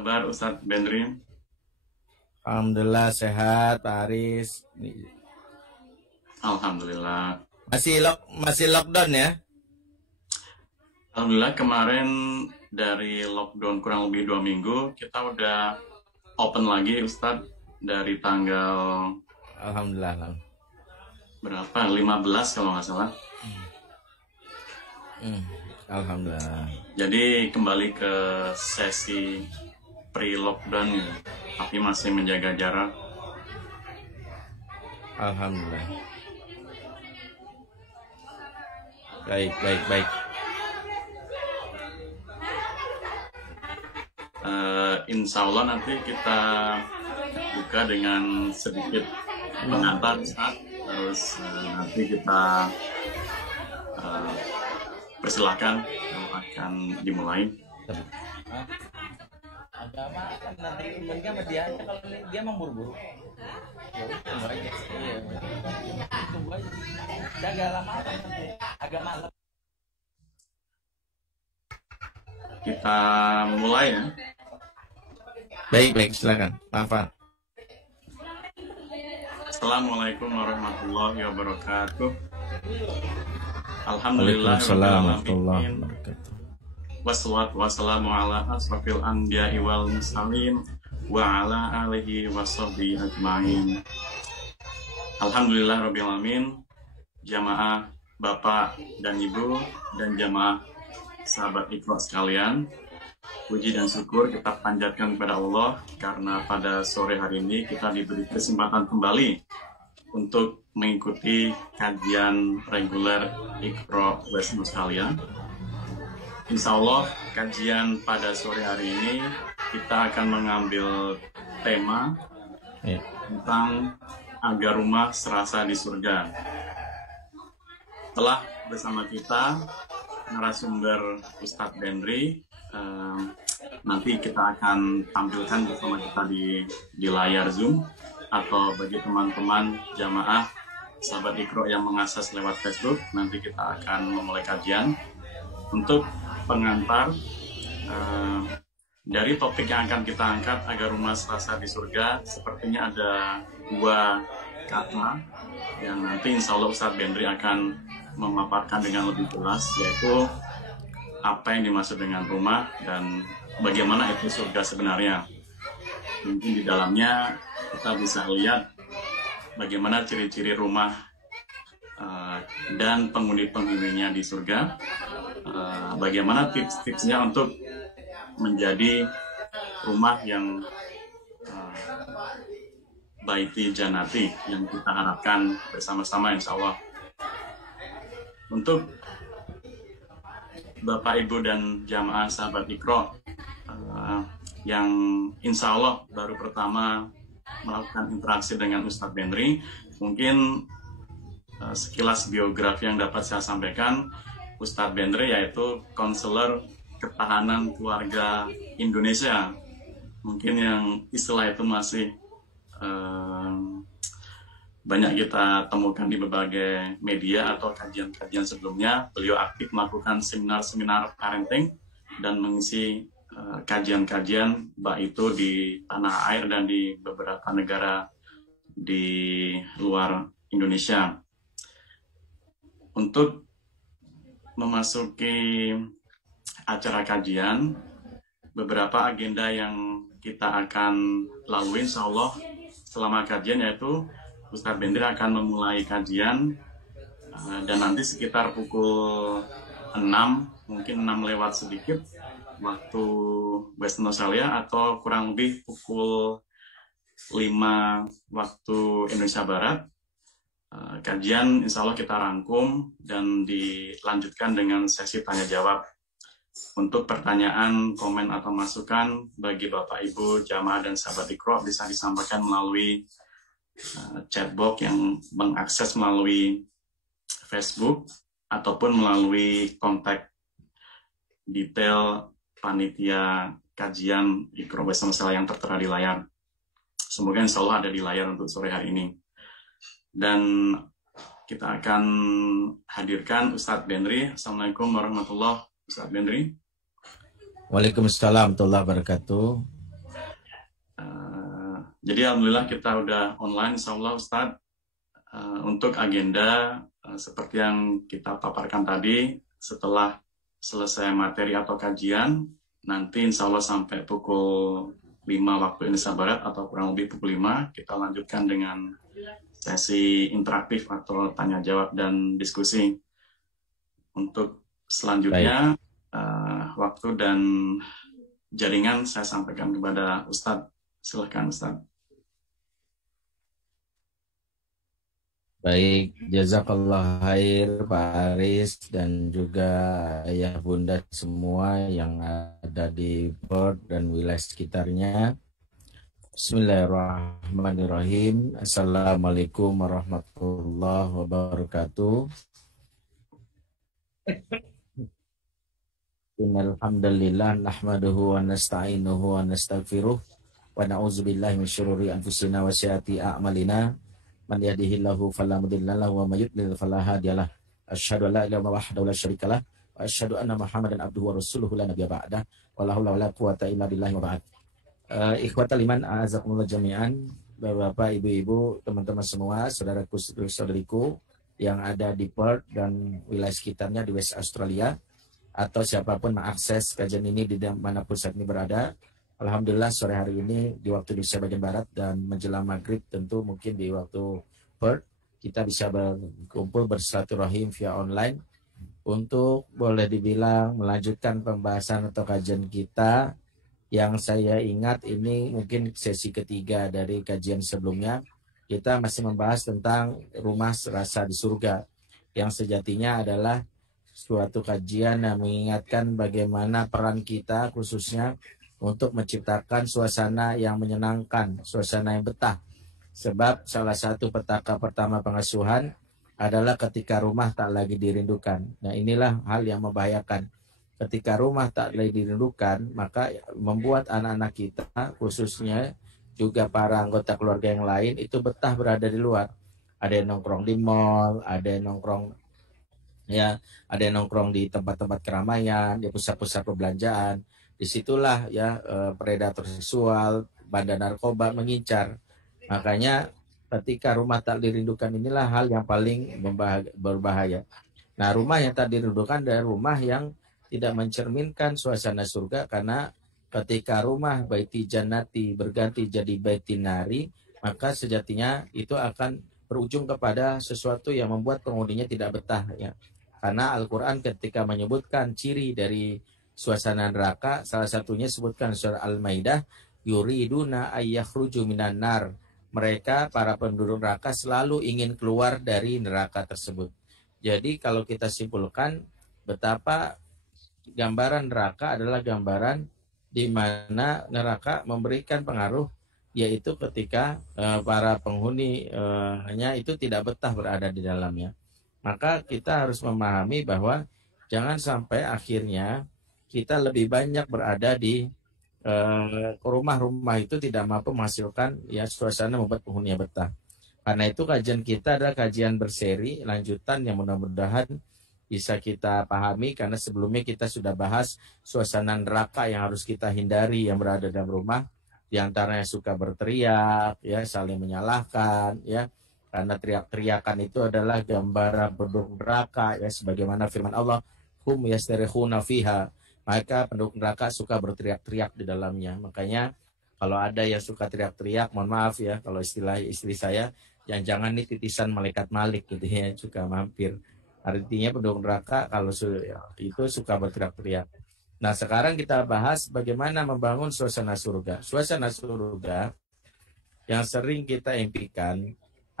Kabar Ustadz Bendri? Alhamdulillah sehat, Pak Aris. Alhamdulillah. Masih lockdown ya? Alhamdulillah kemarin dari lockdown kurang lebih 2 minggu, kita udah open lagi Ustadz dari tanggal Alhamdulillah. berapa? 15 kalau nggak salah. Alhamdulillah. Jadi kembali ke sesi pre-lockdown ya, tapi masih menjaga jarak. Alhamdulillah. Baik. Insya Allah nanti kita buka dengan sedikit pengantar Ustadz. Terus nanti kita persilahkan akan dimulai. Agama kan nanti mereka sama dia kalau dia emang buru-buru. Tunggu aja. Iya. Tunggu aja. Jaga lama nanti. Agak malam. Kita mulai ya. Baik, silakan. Maaf. Assalamualaikum warahmatullahi wabarakatuh. Alhamdulillah warahmatullahi wabarakatuh. Wassalatu wassalamu ala asrafil anbiya'i wal mursalin wa ala alihi washabbihi ajmain. Alhamdulillah rabbil alamin. Jamaah Bapak dan Ibu dan jamaah sahabat Iqra sekalian, puji dan syukur kita panjatkan kepada Allah karena pada sore hari ini kita diberi kesempatan kembali untuk mengikuti kajian reguler Iqra West sekalian. Insya Allah kajian pada sore hari ini kita akan mengambil tema tentang agar rumah serasa di surga. Telah bersama kita narasumber Ustadz Bendri. Nanti kita akan tampilkan bersama kita di layar Zoom, atau bagi teman-teman jamaah sahabat Iqra yang mengakses lewat Facebook, nanti kita akan memulai kajian. Untuk pengantar dari topik yang akan kita angkat agar rumah serasa di surga, sepertinya ada 2 kata yang nanti insya Allah Ustadz Bendri akan memaparkan dengan lebih jelas, yaitu apa yang dimaksud dengan rumah dan bagaimana itu surga sebenarnya. Mungkin di dalamnya kita bisa lihat bagaimana ciri-ciri rumah dan penghuni-penghuninya di surga, bagaimana tips-tipsnya untuk menjadi rumah yang baiti janati yang kita harapkan bersama-sama insya Allah. Untuk Bapak, Ibu, dan jamaah sahabat Iqra yang insya Allah baru pertama melakukan interaksi dengan Ustadz Bendri, mungkin sekilas biografi yang dapat saya sampaikan, Ustadz Bendri yaitu konselor ketahanan keluarga Indonesia. Mungkin yang istilah itu masih banyak kita temukan di berbagai media atau kajian-kajian sebelumnya. Beliau aktif melakukan seminar-seminar parenting dan mengisi kajian-kajian baik itu di tanah air dan di beberapa negara di luar Indonesia. Untuk memasuki acara kajian, beberapa agenda yang kita akan lalui insya Allah selama kajian, yaitu Ustadz Bendri akan memulai kajian dan nanti sekitar pukul 6, mungkin 6 lewat sedikit waktu Western Australia, atau kurang lebih pukul 5 waktu Indonesia Barat. Kajian insya Allah kita rangkum dan dilanjutkan dengan sesi tanya jawab. Untuk pertanyaan, komen, atau masukan bagi Bapak, Ibu, jamaah, dan sahabat Iqra bisa disampaikan melalui chatbox yang mengakses melalui Facebook ataupun melalui kontak detail panitia kajian Iqra bersama saya yang tertera di layar. Semoga insya Allah ada di layar untuk sore hari ini. Dan kita akan hadirkan Ustadz Bendri. Assalamualaikum warahmatullahi wabarakatuh. Ustadz Bendri. Waalaikumsalam warahmatullahi wabarakatuh. Jadi alhamdulillah kita udah online, insya Allah Ustadz. Untuk agenda seperti yang kita paparkan tadi, setelah selesai materi atau kajian, nanti insya Allah sampai pukul 5 waktu Indonesia Barat atau kurang lebih pukul 5, kita lanjutkan dengan sesi interaktif atau tanya jawab dan diskusi. Untuk selanjutnya, waktu dan jaringan saya sampaikan kepada Ustadz. Silahkan Ustadz. Baik, jazakallah khair Pak Aris dan juga ayah bunda semua yang ada di Perth dan wilayah sekitarnya. Bismillahirrahmanirrahim. Assalamualaikum warahmatullahi wabarakatuh. Innalhamdulillah nahmaduhu wa nasta'inuhu wa nastaghfiruh wa na'udzubillahi min syururi anfusina wa sayyiati a'malina. Man yahdihillahu fala mudilla lahu wa may yudlil fala hadiyalah. Asyhadu an la ilaha illallah wahdahu la syarikalah wa asyhadu anna Muhammadan abduhu wa rasuluhu la nabiyya ba'dah. Wala haula wala quwata illa billahi wa ba'd. Ikhwatal iman a'azakumullah jami'an, Bapak, Ibu-ibu, teman-teman semua, saudaraku saudariku yang ada di Perth dan wilayah sekitarnya di West Australia, atau siapapun mengakses kajian ini di manapun saat ini berada. Alhamdulillah sore hari ini di waktu Indonesia bagian Barat dan menjelang maghrib tentu mungkin di waktu Perth kita bisa berkumpul bersilaturahim via online untuk boleh dibilang melanjutkan pembahasan atau kajian kita yang saya ingat ini mungkin sesi ketiga dari kajian sebelumnya. Kita masih membahas tentang rumah serasa di surga yang sejatinya adalah suatu kajian yang mengingatkan bagaimana peran kita khususnya untuk menciptakan suasana yang menyenangkan, suasana yang betah. Sebab salah satu petaka pertama pengasuhan adalah ketika rumah tak lagi dirindukan. Nah inilah hal yang membahayakan. Ketika rumah tak lagi dirindukan, maka membuat anak-anak kita, khususnya juga para anggota keluarga yang lain, itu betah berada di luar. Ada yang nongkrong di mall, ada yang nongkrong ada yang nongkrong di tempat-tempat keramaian, di pusat-pusat perbelanjaan. Disitulah predator seksual, bandar narkoba mengincar. Makanya ketika rumah tak dirindukan inilah hal yang paling berbahaya. Nah, rumah yang tak dirindukan adalah rumah yang tidak mencerminkan suasana surga, karena ketika rumah baiti jannati berganti jadi baiti nari, maka sejatinya itu akan berujung kepada sesuatu yang membuat penghuninya tidak betah, ya. Karena Al-Quran ketika menyebutkan ciri dari suasana neraka, salah satunya sebutkan surah Al-Maidah, yuriduna ayyakhruju minan nar. Mereka, para penduduk neraka, selalu ingin keluar dari neraka tersebut. Jadi kalau kita simpulkan betapa gambaran neraka adalah gambaran di mana neraka memberikan pengaruh, yaitu ketika para penghuninya itu tidak betah berada di dalamnya. Maka kita harus memahami bahwa jangan sampai akhirnya kita lebih banyak berada di rumah-rumah itu tidak mampu menghasilkan suasana membuat penghuninya betah. Karena itu kajian kita adalah kajian berseri lanjutan yang mudah-mudahan bisa kita pahami, karena sebelumnya kita sudah bahas suasana neraka yang harus kita hindari yang berada dalam rumah. Di antaranya suka berteriak, saling menyalahkan, karena teriak-teriakan itu adalah gambaran penduduk neraka, sebagaimana firman Allah, hum yastarihuna fiha, maka penduduk neraka suka berteriak-teriak di dalamnya. Makanya kalau ada yang suka teriak-teriak, mohon maaf kalau istilah istri saya, jangan nih titisan malaikat Malik gitu suka mampir. Artinya penduduk neraka kalau itu suka berteriak-teriak. Nah sekarang kita bahas bagaimana membangun suasana surga. Suasana surga yang sering kita impikan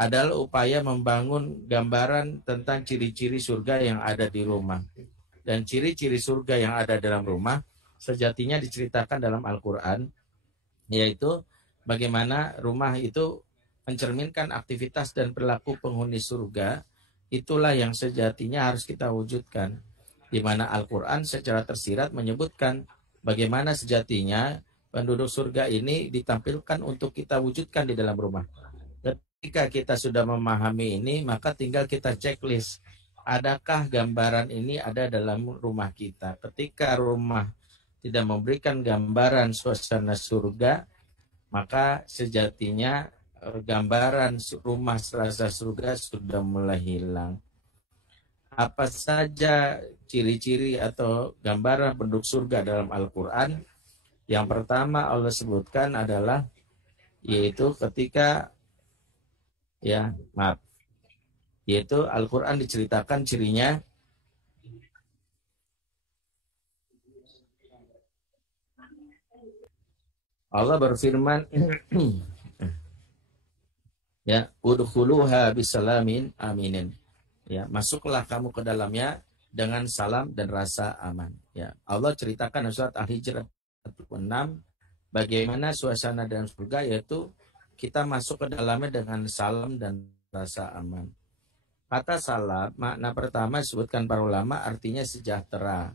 adalah upaya membangun gambaran tentang ciri-ciri surga yang ada di rumah. Dan ciri-ciri surga yang ada dalam rumah sejatinya diceritakan dalam Al-Quran, yaitu bagaimana rumah itu mencerminkan aktivitas dan perilaku penghuni surga. Itulah yang sejatinya harus kita wujudkan. Di mana Al-Quran secara tersirat menyebutkan bagaimana sejatinya penduduk surga ini ditampilkan untuk kita wujudkan di dalam rumah. Ketika kita sudah memahami ini, maka tinggal kita checklist. Adakah gambaran ini ada dalam rumah kita? Ketika rumah tidak memberikan gambaran suasana surga, maka sejatinya gambaran rumah serasa surga sudah mulai hilang. Apa saja ciri-ciri atau gambaran penduduk surga dalam Al-Quran? Yang pertama Allah sebutkan adalah yaitu ketika yaitu Al-Quran diceritakan cirinya Allah berfirman udkhuluha bisalamin aminin. Masuklah kamu ke dalamnya dengan salam dan rasa aman. Allah ceritakan surat Al-Hijr 6 bagaimana suasana dalam surga, yaitu kita masuk ke dalamnya dengan salam dan rasa aman. Kata salam, makna pertama disebutkan para ulama artinya sejahtera,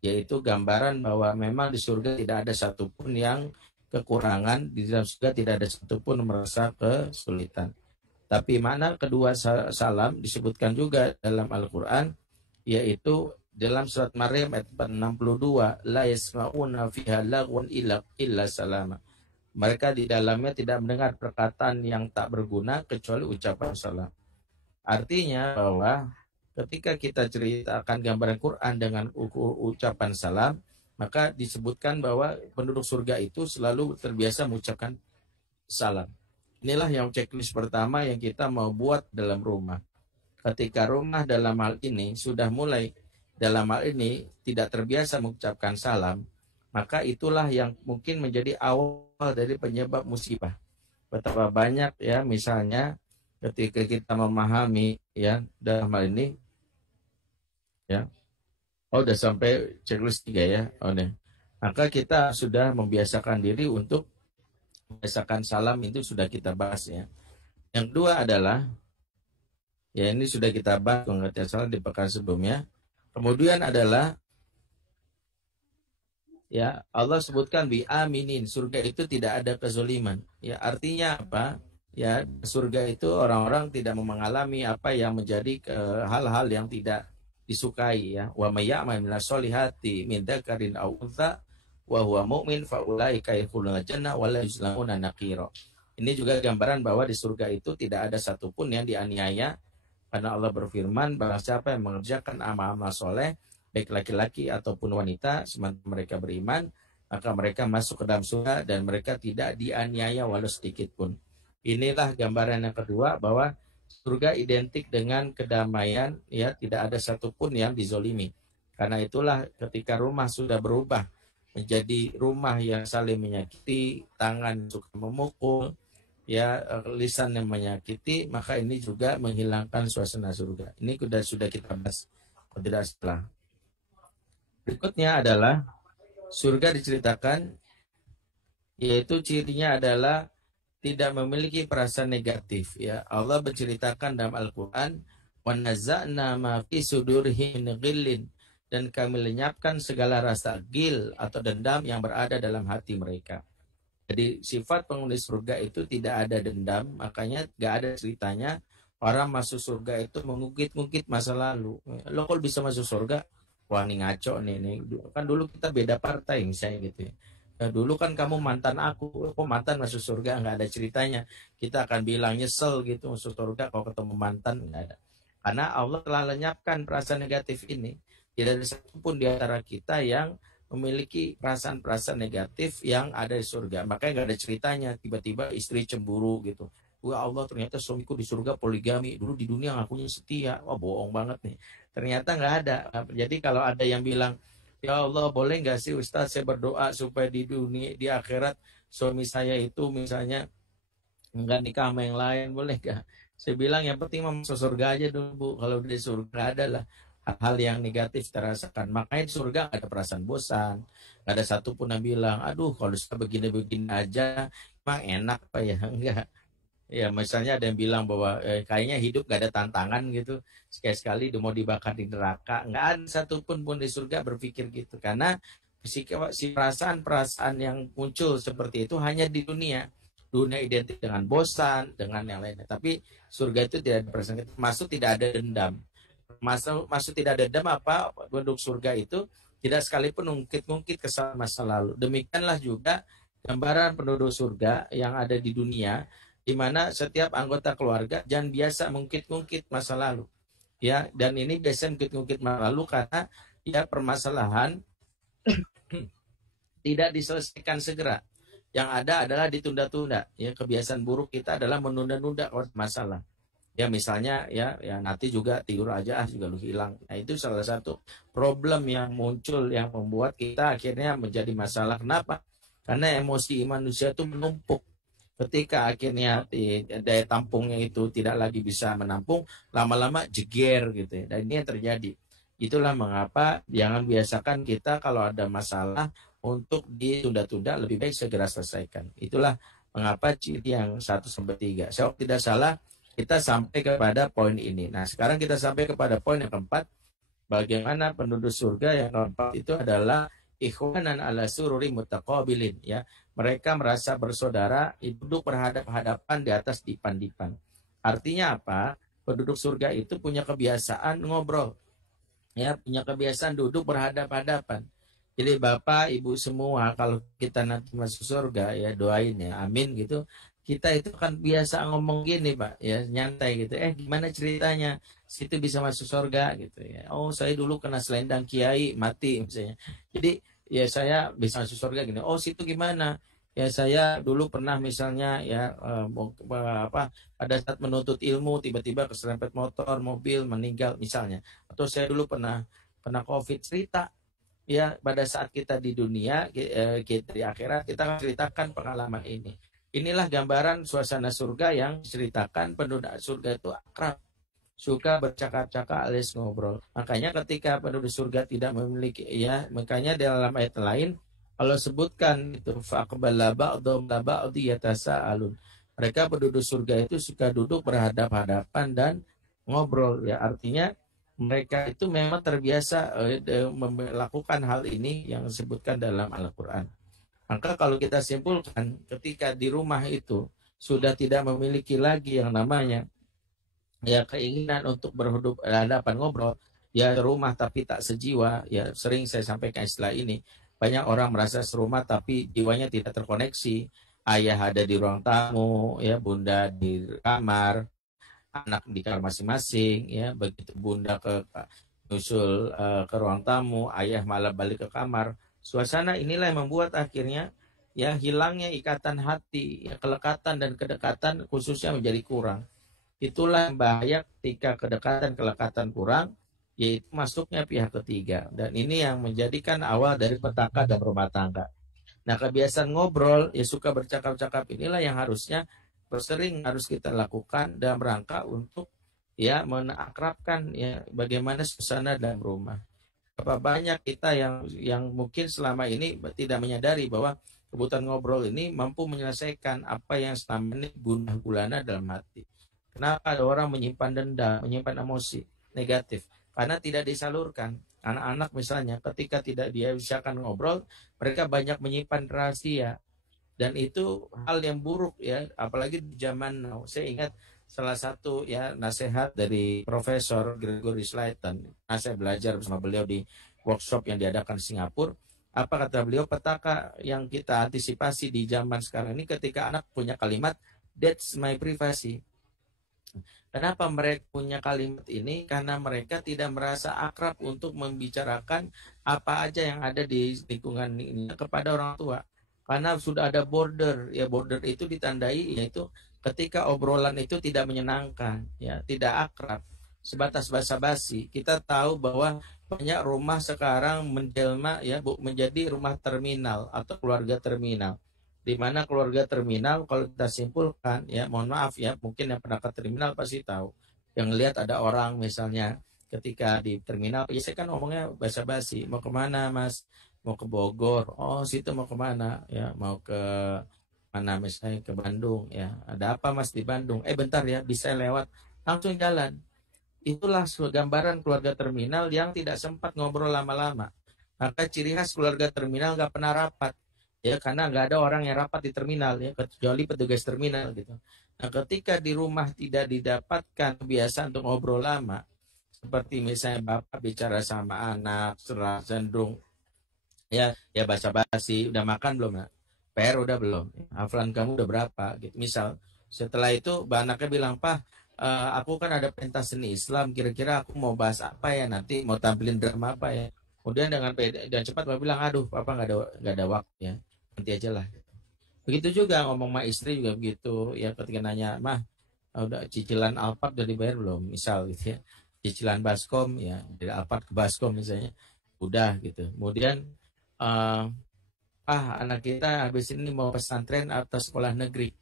yaitu gambaran bahwa memang di surga tidak ada satupun yang kekurangan, di dalam surga tidak ada satupun merasa kesulitan. Tapi makna kedua salam disebutkan juga dalam Al-Quran, yaitu dalam surat Maryam ayat 62, la yasma'una fiha lagwan illa salama. Mereka di dalamnya tidak mendengar perkataan yang tak berguna kecuali ucapan salam. Artinya bahwa ketika kita ceritakan gambaran Quran dengan ucapan salam, maka disebutkan bahwa penduduk surga itu selalu terbiasa mengucapkan salam. Inilah yang checklist pertama yang kita mau buat dalam rumah. Ketika rumah dalam hal ini sudah mulai dalam hal ini tidak terbiasa mengucapkan salam, maka itulah yang mungkin menjadi awal dari penyebab musibah. Betapa banyak misalnya ketika kita memahami dalam hal ini udah sampai checklist 3 maka kita sudah membiasakan diri untuk membiasakan salam, itu sudah kita bahas Yang kedua adalah ini sudah kita bahas kalau nggak salah di pekan sebelumnya. Kemudian adalah Allah sebutkan bi aminin, surga itu tidak ada kezaliman. Artinya apa? Surga itu orang-orang tidak mengalami apa yang menjadi hal-hal yang tidak disukai Wa may ya'mal minas solihati min dzakarin aw untha wa huwa mu'min fa ulaika yadkhuluna jannah wa la yuzlamuna naqira. Ini juga gambaran bahwa di surga itu tidak ada satupun yang dianiaya, karena Allah berfirman barang siapa yang mengerjakan amal-amal soleh baik laki-laki ataupun wanita sementara mereka beriman, maka mereka masuk ke dalam surga dan mereka tidak dianiaya walau sedikit pun. Inilah gambaran yang kedua, bahwa surga identik dengan kedamaian, tidak ada satupun yang dizolimi. Karena itulah ketika rumah sudah berubah menjadi rumah yang saling menyakiti, tangan suka memukul, lisan yang menyakiti, maka ini juga menghilangkan suasana surga. Ini sudah kita bahas tidak setelah. Berikutnya adalah surga diceritakan, yaitu cirinya adalah tidak memiliki perasaan negatif. Allah menceritakan dalam Al-Quran, wa nazza'na ma fi sudurihim min ghillin, dan kami lenyapkan segala rasa gil atau dendam yang berada dalam hati mereka. Jadi sifat penghuni surga itu tidak ada dendam, makanya gak ada ceritanya orang masuk surga itu mengungkit-ungkit masa lalu. Lo kok bisa masuk surga? Wah ini ngaco nih. Kan dulu kita beda partai misalnya gitu dulu kan kamu mantan aku, kok mantan masuk surga? Nggak ada ceritanya. Kita akan bilang nyesel gitu masuk surga kalau ketemu mantan, nggak ada. Karena Allah telah lenyapkan perasaan negatif ini. Tidak ada satupun di antara kita yang memiliki perasaan-perasaan negatif yang ada di surga. Makanya nggak ada ceritanya tiba-tiba istri cemburu gitu. Wah Allah, ternyata suamiku di surga poligami, dulu di dunia ngakunya setia. Wah bohong banget nih. Ternyata nggak ada. Jadi kalau ada yang bilang, ya Allah boleh nggak sih Ustaz saya berdoa supaya di dunia, di akhirat suami saya itu misalnya nggak nikah sama yang lain, boleh nggak? Saya bilang yang penting masuk surga aja dulu Bu. Kalau di surga adalah hal-hal yang negatif terasakan. Makanya di surga nggak ada perasaan bosan, nggak ada satupun yang bilang, aduh kalau suka begini-begini aja, emang enak Pak ya? Enggak. Ya misalnya ada yang bilang bahwa kayaknya hidup gak ada tantangan gitu, sekali-sekali mau dibakar di neraka. Nggak ada satupun pun di surga berpikir gitu, karena si perasaan-perasaan yang muncul seperti itu hanya di dunia identik dengan bosan, dengan yang lainnya. Tapi surga itu tidak ada perasaan, masuk tidak ada dendam. Masuk tidak ada dendam, apa penduduk surga itu tidak sekalipun ngungkit-ngungkit kesalahan masa lalu. Demikianlah juga gambaran penduduk surga yang ada di dunia, di mana setiap anggota keluarga jangan biasa mengungkit-ungkit masa lalu. Ya, dan ini biasa mengungkit-ungkit masa lalu karena ya permasalahan tidak diselesaikan segera. Yang ada adalah ditunda-tunda. Ya, kebiasaan buruk kita adalah menunda-nunda masalah. Ya misalnya ya nanti juga tidur aja juga lu hilang. Nah itu salah satu problem yang muncul yang membuat kita akhirnya menjadi masalah. Kenapa? Karena emosi manusia itu menumpuk. Ketika akhirnya daya tampungnya itu tidak lagi bisa menampung, lama-lama jeger gitu ya. Dan ini yang terjadi. Itulah mengapa jangan biasakan kita kalau ada masalah untuk ditunda-tunda, lebih baik segera selesaikan. Itulah mengapa ciri yang 1-3. Saya tidak salah, kita sampai kepada poin ini. Nah, sekarang kita sampai kepada poin yang keempat. Bagaimana penduduk surga yang keempat itu adalah ikhwanan ala sururi mutaqabilin, ya. Mereka merasa bersaudara, duduk berhadap-hadapan di atas dipan-dipan. Artinya apa? Penduduk surga itu punya kebiasaan ngobrol. Ya, punya kebiasaan duduk berhadap-hadapan. Jadi Bapak, Ibu semua, kalau kita nanti masuk surga ya doain ya, amin gitu. Kita itu kan biasa ngomong gini Pak, ya nyantai gitu. Gimana ceritanya? Situ bisa masuk surga gitu ya. Oh saya dulu kena selendang kiai mati misalnya. Jadi ya saya bisa masuk surga gini. Oh situ gimana? Ya saya dulu pernah misalnya ya pada saat menuntut ilmu tiba-tiba keserempet motor, mobil, meninggal misalnya. Atau saya dulu pernah COVID, cerita. Ya pada saat kita di dunia, kita di akhirat, kita ceritakan pengalaman ini. Inilah gambaran suasana surga yang ceritakan penduduk surga itu akrab, suka bercakap-cakap alias ngobrol. Makanya ketika penduduk surga tidak memiliki, ya makanya dalam ayat lain kalau sebutkan itu faqbala ba'dhum la ba'dhi yatasaalun. Mereka penduduk surga itu suka duduk berhadap-hadapan dan ngobrol, ya artinya mereka itu memang terbiasa melakukan hal ini yang disebutkan dalam Al-Quran. Maka kalau kita simpulkan ketika di rumah itu sudah tidak memiliki lagi yang namanya ya keinginan untuk berhadapan ngobrol, ya rumah tapi tak sejiwa, ya sering saya sampaikan istilah ini. Banyak orang merasa serumah tapi jiwanya tidak terkoneksi. Ayah ada di ruang tamu, ya bunda di kamar, anak di kamar masing-masing, ya begitu bunda nyusul ke ruang tamu, ayah malah balik ke kamar. Suasana inilah yang membuat akhirnya ya hilangnya ikatan hati, ya, kelekatan dan kedekatan khususnya menjadi kurang. Itulah yang bahaya ketika kelekatan kurang, yaitu masuknya pihak ketiga. Dan ini yang menjadikan awal dari petaka dan rumah tangga. Nah kebiasaan ngobrol, ya suka bercakap-cakap inilah yang harusnya sering harus kita lakukan dalam rangka untuk ya menakrabkan ya bagaimana suasana dalam rumah. Berapa banyak kita yang mungkin selama ini tidak menyadari bahwa kebutuhan ngobrol ini mampu menyelesaikan apa yang selama ini gundah gulana dalam hati. Kenapa ada orang menyimpan dendam, menyimpan emosi negatif? Karena tidak disalurkan. Anak-anak misalnya ketika tidak dibiasakan ngobrol, mereka banyak menyimpan rahasia. Dan itu hal yang buruk ya, apalagi di zaman now. Saya ingat salah satu ya nasihat dari Profesor Gregory Slayton. Saya belajar bersama beliau di workshop yang diadakan di Singapura. Apa kata beliau? Petaka yang kita antisipasi di zaman sekarang ini ketika anak punya kalimat that's my privacy. Kenapa mereka punya kalimat ini? Karena mereka tidak merasa akrab untuk membicarakan apa aja yang ada di lingkungan ini kepada orang tua. Karena sudah ada border, ya border itu ditandai yaitu ketika obrolan itu tidak menyenangkan, ya tidak akrab, sebatas basa-basi. Kita tahu bahwa banyak rumah sekarang menjelma ya menjadi rumah terminal atau keluarga terminal. Di mana keluarga terminal kalau kita simpulkan ya mohon maaf ya mungkin yang pernah ke terminal pasti tahu yang lihat ada orang misalnya ketika di terminal ya saya kan ngomongnya basa-basi mau kemana mas, mau ke Bogor, oh situ mau kemana ya mau ke mana misalnya ke Bandung ya ada apa mas di Bandung bentar ya bisa lewat langsung jalan. Itulah gambaran keluarga terminal yang tidak sempat ngobrol lama-lama. Maka ciri khas keluarga terminal nggak pernah rapat. Ya karena nggak ada orang yang rapat di terminal ya kecuali petugas terminal gitu. Nah ketika di rumah tidak didapatkan kebiasaan untuk ngobrol lama seperti misalnya bapak bicara sama anak cenderung ya basa-basi udah makan belum nak PR udah belum, hafalan kamu udah berapa gitu. Misal setelah itu anaknya bilang, Pak, aku kan ada pentas seni Islam, kira-kira aku mau bahas apa ya, nanti mau tampilin drama apa ya. Kemudian dan cepat Bapak bilang, aduh Papa nggak ada waktu ya, nanti aja lah. Begitu juga ngomong sama istri juga begitu ya, ketika nanya, mah udah cicilan Alphard udah dibayar belum, misal gitu ya, cicilan Baskom ya, dari Alphard ke Baskom misalnya udah gitu. Kemudian eh, anak kita habis ini mau pesantren atau sekolah negeri,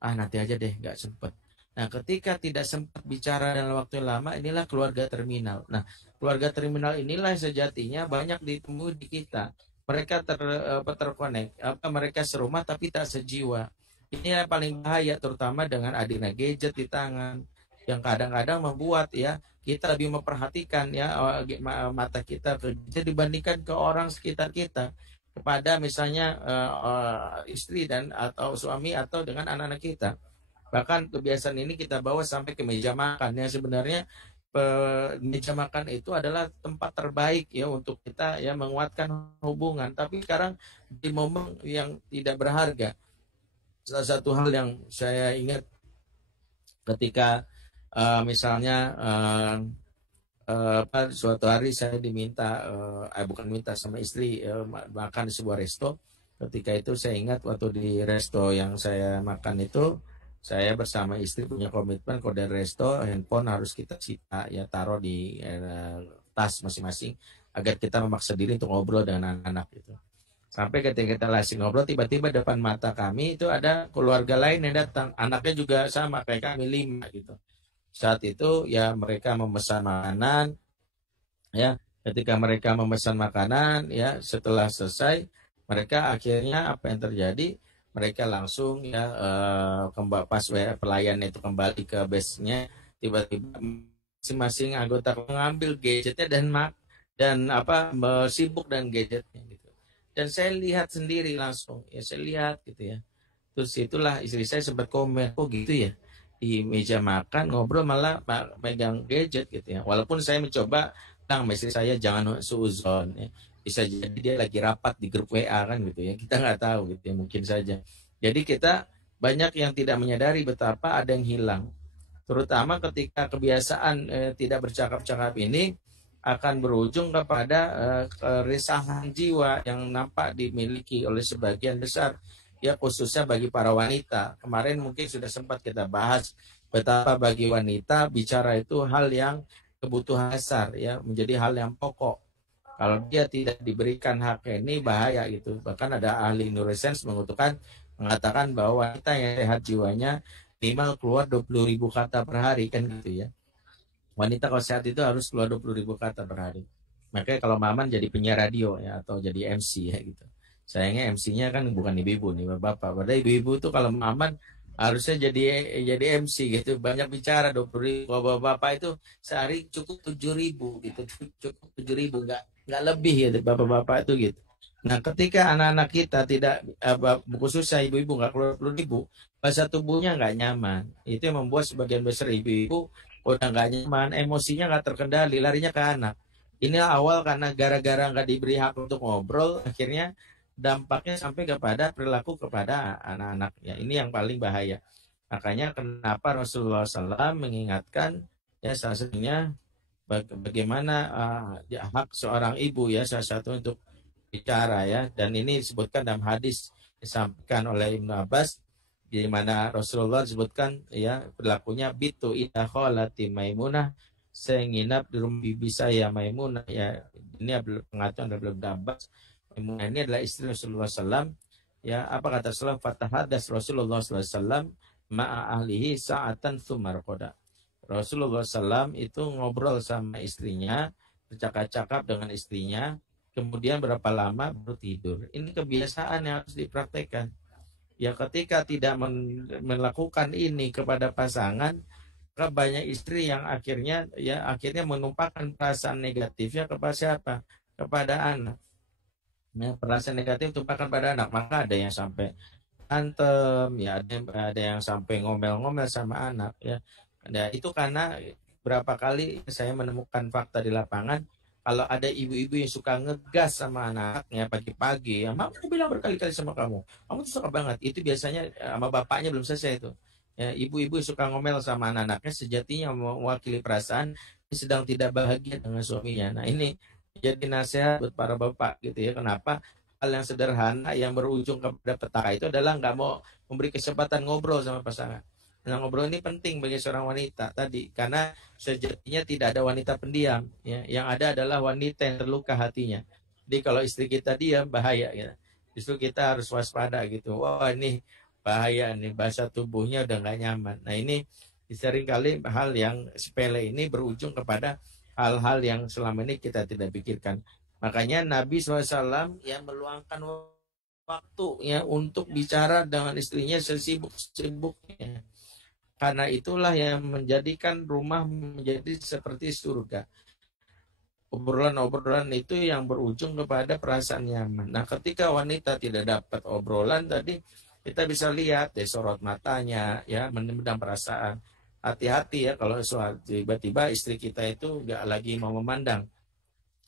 nanti aja deh, nggak sempet. Nah, ketika tidak sempat bicara dalam waktu yang lama, inilah keluarga terminal. Nah, keluarga terminal inilah sejatinya banyak ditemui di kita. Mereka terkonek, mereka serumah tapi tak sejiwa. Ini yang paling bahaya, terutama dengan adanya gadget di tangan, yang kadang-kadang membuat ya kita lebih memperhatikan ya mata kita ke gadget dibandingkan ke orang sekitar kita, kepada misalnya istri dan atau suami atau dengan anak-anak kita. Bahkan kebiasaan ini kita bawa sampai ke meja makan. Yang sebenarnya meja makan itu adalah tempat terbaik ya untuk kita ya menguatkan hubungan. Tapi sekarang di momen yang tidak berharga, salah satu hal yang saya ingat ketika misalnya suatu hari saya diminta, bukan minta, sama istri makan di sebuah resto. Ketika itu saya ingat waktu di resto yang saya makan itu, saya bersama istri punya komitmen kalau dari resto handphone harus kita sita ya, taruh di tas masing-masing agar kita memaksa diri untuk ngobrol dengan anak-anak gitu. Sampai ketika kita lagi ngobrol, tiba-tiba depan mata kami itu ada keluarga lain yang datang, anaknya juga sama kayak kami 5 gitu. Saat itu ya mereka memesan makanan ya, ketika mereka memesan makanan ya, setelah selesai mereka akhirnya apa yang terjadi, mereka langsung ya pas pelayan itu kembali ke base-nya, tiba-tiba masing-masing anggota mengambil gadgetnya dan sibuk dan gadgetnya gitu. Dan saya lihat sendiri langsung ya, saya lihat gitu ya. Terus itulah istri saya sempat komen, kok gitu ya, di meja makan ngobrol malah megang gadget gitu ya. Walaupun saya mencoba bilang istri saya jangan suuzon ya. Bisa jadi dia lagi rapat di grup WA kan gitu ya. Kita nggak tahu gitu ya, mungkin saja. Jadi kita banyak yang tidak menyadari betapa ada yang hilang. Terutama ketika kebiasaan tidak bercakap-cakap ini akan berujung kepada keresahan jiwa yang nampak dimiliki oleh sebagian besar ya, khususnya bagi para wanita. Kemarin mungkin sudah sempat kita bahas betapa bagi wanita bicara itu hal yang kebutuhan dasar ya, menjadi hal yang pokok. Kalau dia tidak diberikan hak ini bahaya gitu. Bahkan ada ahli neuroscience mengatakan bahwa wanita yang sehat jiwanya minimal keluar 20.000 kata per hari kan gitu ya. Wanita kalau sehat itu harus keluar 20.000 kata per hari. Makanya kalau Maman jadi penyiar radio ya atau jadi MC ya gitu. Sayangnya MC-nya kan bukan ibu-ibu nih, bapak. Padahal ibu-ibu tuh kalau Maman harusnya jadi MC gitu, banyak bicara 20.000. Bapak-bapak itu sehari cukup 7.000 gitu, cukup 7.000, nggak lebih ya bapak-bapak itu gitu. Nah, ketika anak-anak kita tidak khususnya ibu-ibu nggak keluar 20.000, bahasa tubuhnya nggak nyaman. Itu yang membuat sebagian besar ibu-ibu udah nggak nyaman, emosinya nggak terkendali, larinya ke anak. Ini awal karena gara-gara nggak diberi hak untuk ngobrol, akhirnya dampaknya sampai kepada perilaku kepada anak-anak ya. Ini yang paling bahaya. Makanya kenapa Rasulullah SAW mengingatkan ya, salah satunya bagaimana hak seorang ibu ya, salah satu untuk bicara ya. Dan ini disebutkan dalam hadis disampaikan oleh Ibnu Abbas, di mana Rasulullah disebutkan ya perilakunya, bitu idha kholati Maimunah, saya nginap di rumah bibi saya Maimunah ya. Ini pengaturan dari Ibnu Abbas. Maimunah ini adalah istri Rasulullah SAW ya. Apa kata Rasulullah? Fatahadas Rasulullah SAW ma'a ahlihi sa'atan thumarqoda. Rasulullah SAW itu ngobrol sama istrinya, bercakap-cakap dengan istrinya, kemudian berapa lama baru tidur. Ini kebiasaan yang harus dipraktekkan. Ya, ketika tidak melakukan ini kepada pasangan, maka banyak istri yang akhirnya menumpahkan perasaan negatifnya kepada siapa? Kepada anak. Ya, perasaan negatif tumpahkan pada anak, maka ada yang sampai antem, ya ada yang sampai ngomel-ngomel sama anak ya. Nah, itu karena berapa kali saya menemukan fakta di lapangan, Kalau ada ibu-ibu yang suka ngegas sama anaknya pagi-pagi, ya, mama udah bilang berkali-kali sama kamu tuh suka banget. Itu biasanya sama bapaknya belum selesai itu. Ya, ibu-ibu yang suka ngomel sama anak-anaknya sejatinya mewakili perasaan sedang tidak bahagia dengan suaminya. Nah ini jadi nasihat buat para bapak gitu ya. Kenapa hal yang sederhana yang berujung kepada petaka itu adalah nggak mau memberi kesempatan ngobrol sama pasangan. Nah, ngobrol ini penting bagi seorang wanita tadi karena sejatinya tidak ada wanita pendiam, ya. Yang ada adalah wanita yang terluka hatinya. Jadi kalau istri kita diam bahaya, ya. Justru kita harus waspada gitu. Wah ini bahaya nih, bahasa tubuhnya udah nggak nyaman. Nah ini seringkali hal yang sepele ini berujung kepada hal-hal yang selama ini kita tidak pikirkan. Makanya Nabi SAW yang meluangkan waktu ya untuk bicara dengan istrinya sesibuk-sibuknya. Karena itulah yang menjadikan rumah menjadi seperti surga. Obrolan-obrolan itu yang berujung kepada perasaan nyaman. Nah, ketika wanita tidak dapat obrolan tadi, kita bisa lihat sorot matanya, ya, memendam perasaan. Hati-hati ya kalau tiba-tiba istri kita itu nggak lagi mau memandang.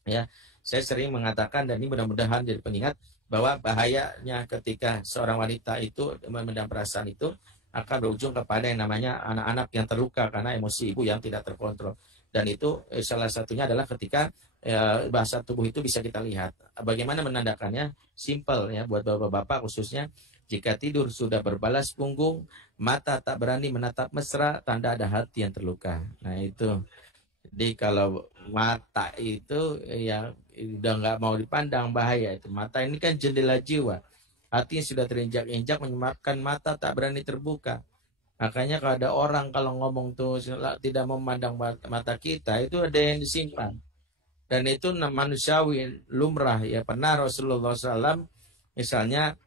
Ya, saya sering mengatakan dan ini mudah-mudahan jadi pengingat bahwa bahayanya ketika seorang wanita itu memendam perasaan itu akan berujung kepada yang namanya anak-anak yang terluka karena emosi ibu yang tidak terkontrol. Dan itu salah satunya adalah ketika bahasa tubuh itu bisa kita lihat. Bagaimana menandakannya? Simple ya buat bapak-bapak khususnya. Jika tidur sudah berbalas punggung, mata tak berani menatap mesra, tanda ada hati yang terluka. Nah itu. Jadi kalau mata itu ya udah nggak mau dipandang bahaya itu. Mata ini kan jendela jiwa. Hati yang sudah terinjak-injak menyebabkan mata tak berani terbuka. Makanya kalau ada orang kalau ngomong tuh tidak memandang mata kita, itu ada yang disimpan. Dan itu manusiawi, lumrah. Ya pernah Rasulullah SAW misalnya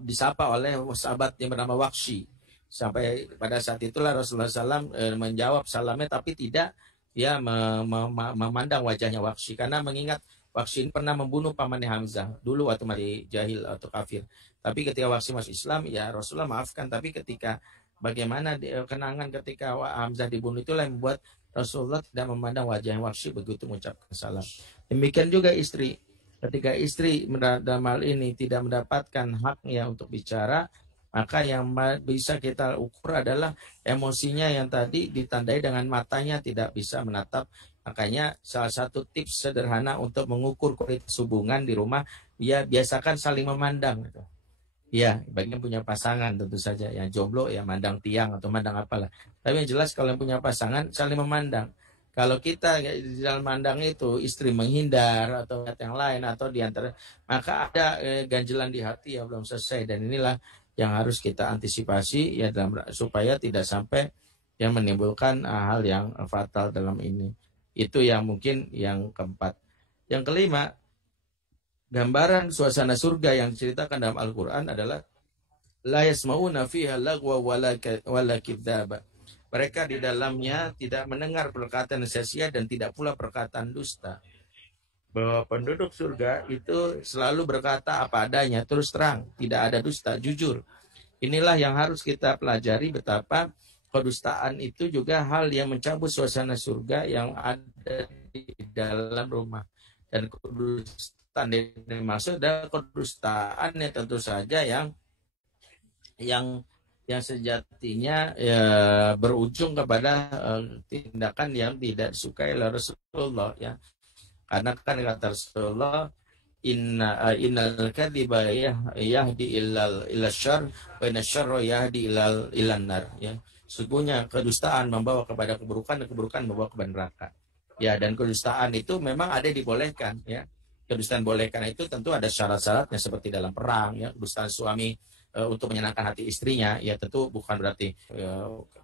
disapa oleh sahabat yang bernama Waqsy. Sampai pada saat itulah Rasulullah SAW menjawab salamnya tapi tidak ya memandang wajahnya Waqsy karena mengingat Waqsy pernah membunuh pamannya Hamzah dulu waktu masih jahil atau kafir. Tapi ketika Waqsy masuk Islam, ya Rasulullah maafkan. Tapi ketika bagaimana kenangan ketika Hamzah dibunuh itulah yang membuat Rasulullah tidak memandang wajah Waqsy begitu mengucapkan salam. Demikian juga istri. Ketika istri dalam hal ini tidak mendapatkan haknya untuk bicara, maka yang bisa kita ukur adalah emosinya yang tadi ditandai dengan matanya tidak bisa menatap. Makanya salah satu tips sederhana untuk mengukur kualitas hubungan di rumah, ya biasakan saling memandang. Gitu. Ya, bagi yang punya pasangan tentu saja. Yang jomblo ya mandang tiang atau mandang apalah. Tapi yang jelas kalau yang punya pasangan saling memandang. Kalau kita di dalam mandang itu istri menghindar atau yang lain atau diantara, maka ada ganjelan di hati yang belum selesai. Dan inilah yang harus kita antisipasi ya supaya tidak sampai yang menimbulkan hal yang fatal dalam ini. Itu yang mungkin yang keempat. Yang kelima, gambaran suasana surga yang diceritakan dalam Al-Quran adalah la yasma'una fiha lagwa wala kiddzaba. Mereka di dalamnya tidak mendengar perkataan sia-sia dan tidak pula perkataan dusta. Bahwa penduduk surga itu selalu berkata apa adanya, terus terang, tidak ada dusta, jujur. Inilah yang harus kita pelajari betapa kedustaan itu juga hal yang mencabut suasana surga yang ada di dalam rumah. Dan kedustaan yang dimaksud adalah kedustaan yang tentu saja yang sejatinya ya, berujung kepada tindakan yang tidak disukai oleh Rasulullah ya. Karena kan kata Rasulullah innal kadhiba yahdi ila syarr wa inna syarra yahdi ila nar ya. Sesungguhnya kedustaan membawa kepada keburukan dan keburukan membawa kepada neraka. Ya, dan kedustaan itu memang ada dibolehkan ya. Kedustaan bolehkan itu tentu ada syarat-syaratnya seperti dalam perang ya. Kedustaan suami untuk menyenangkan hati istrinya ya tentu bukan berarti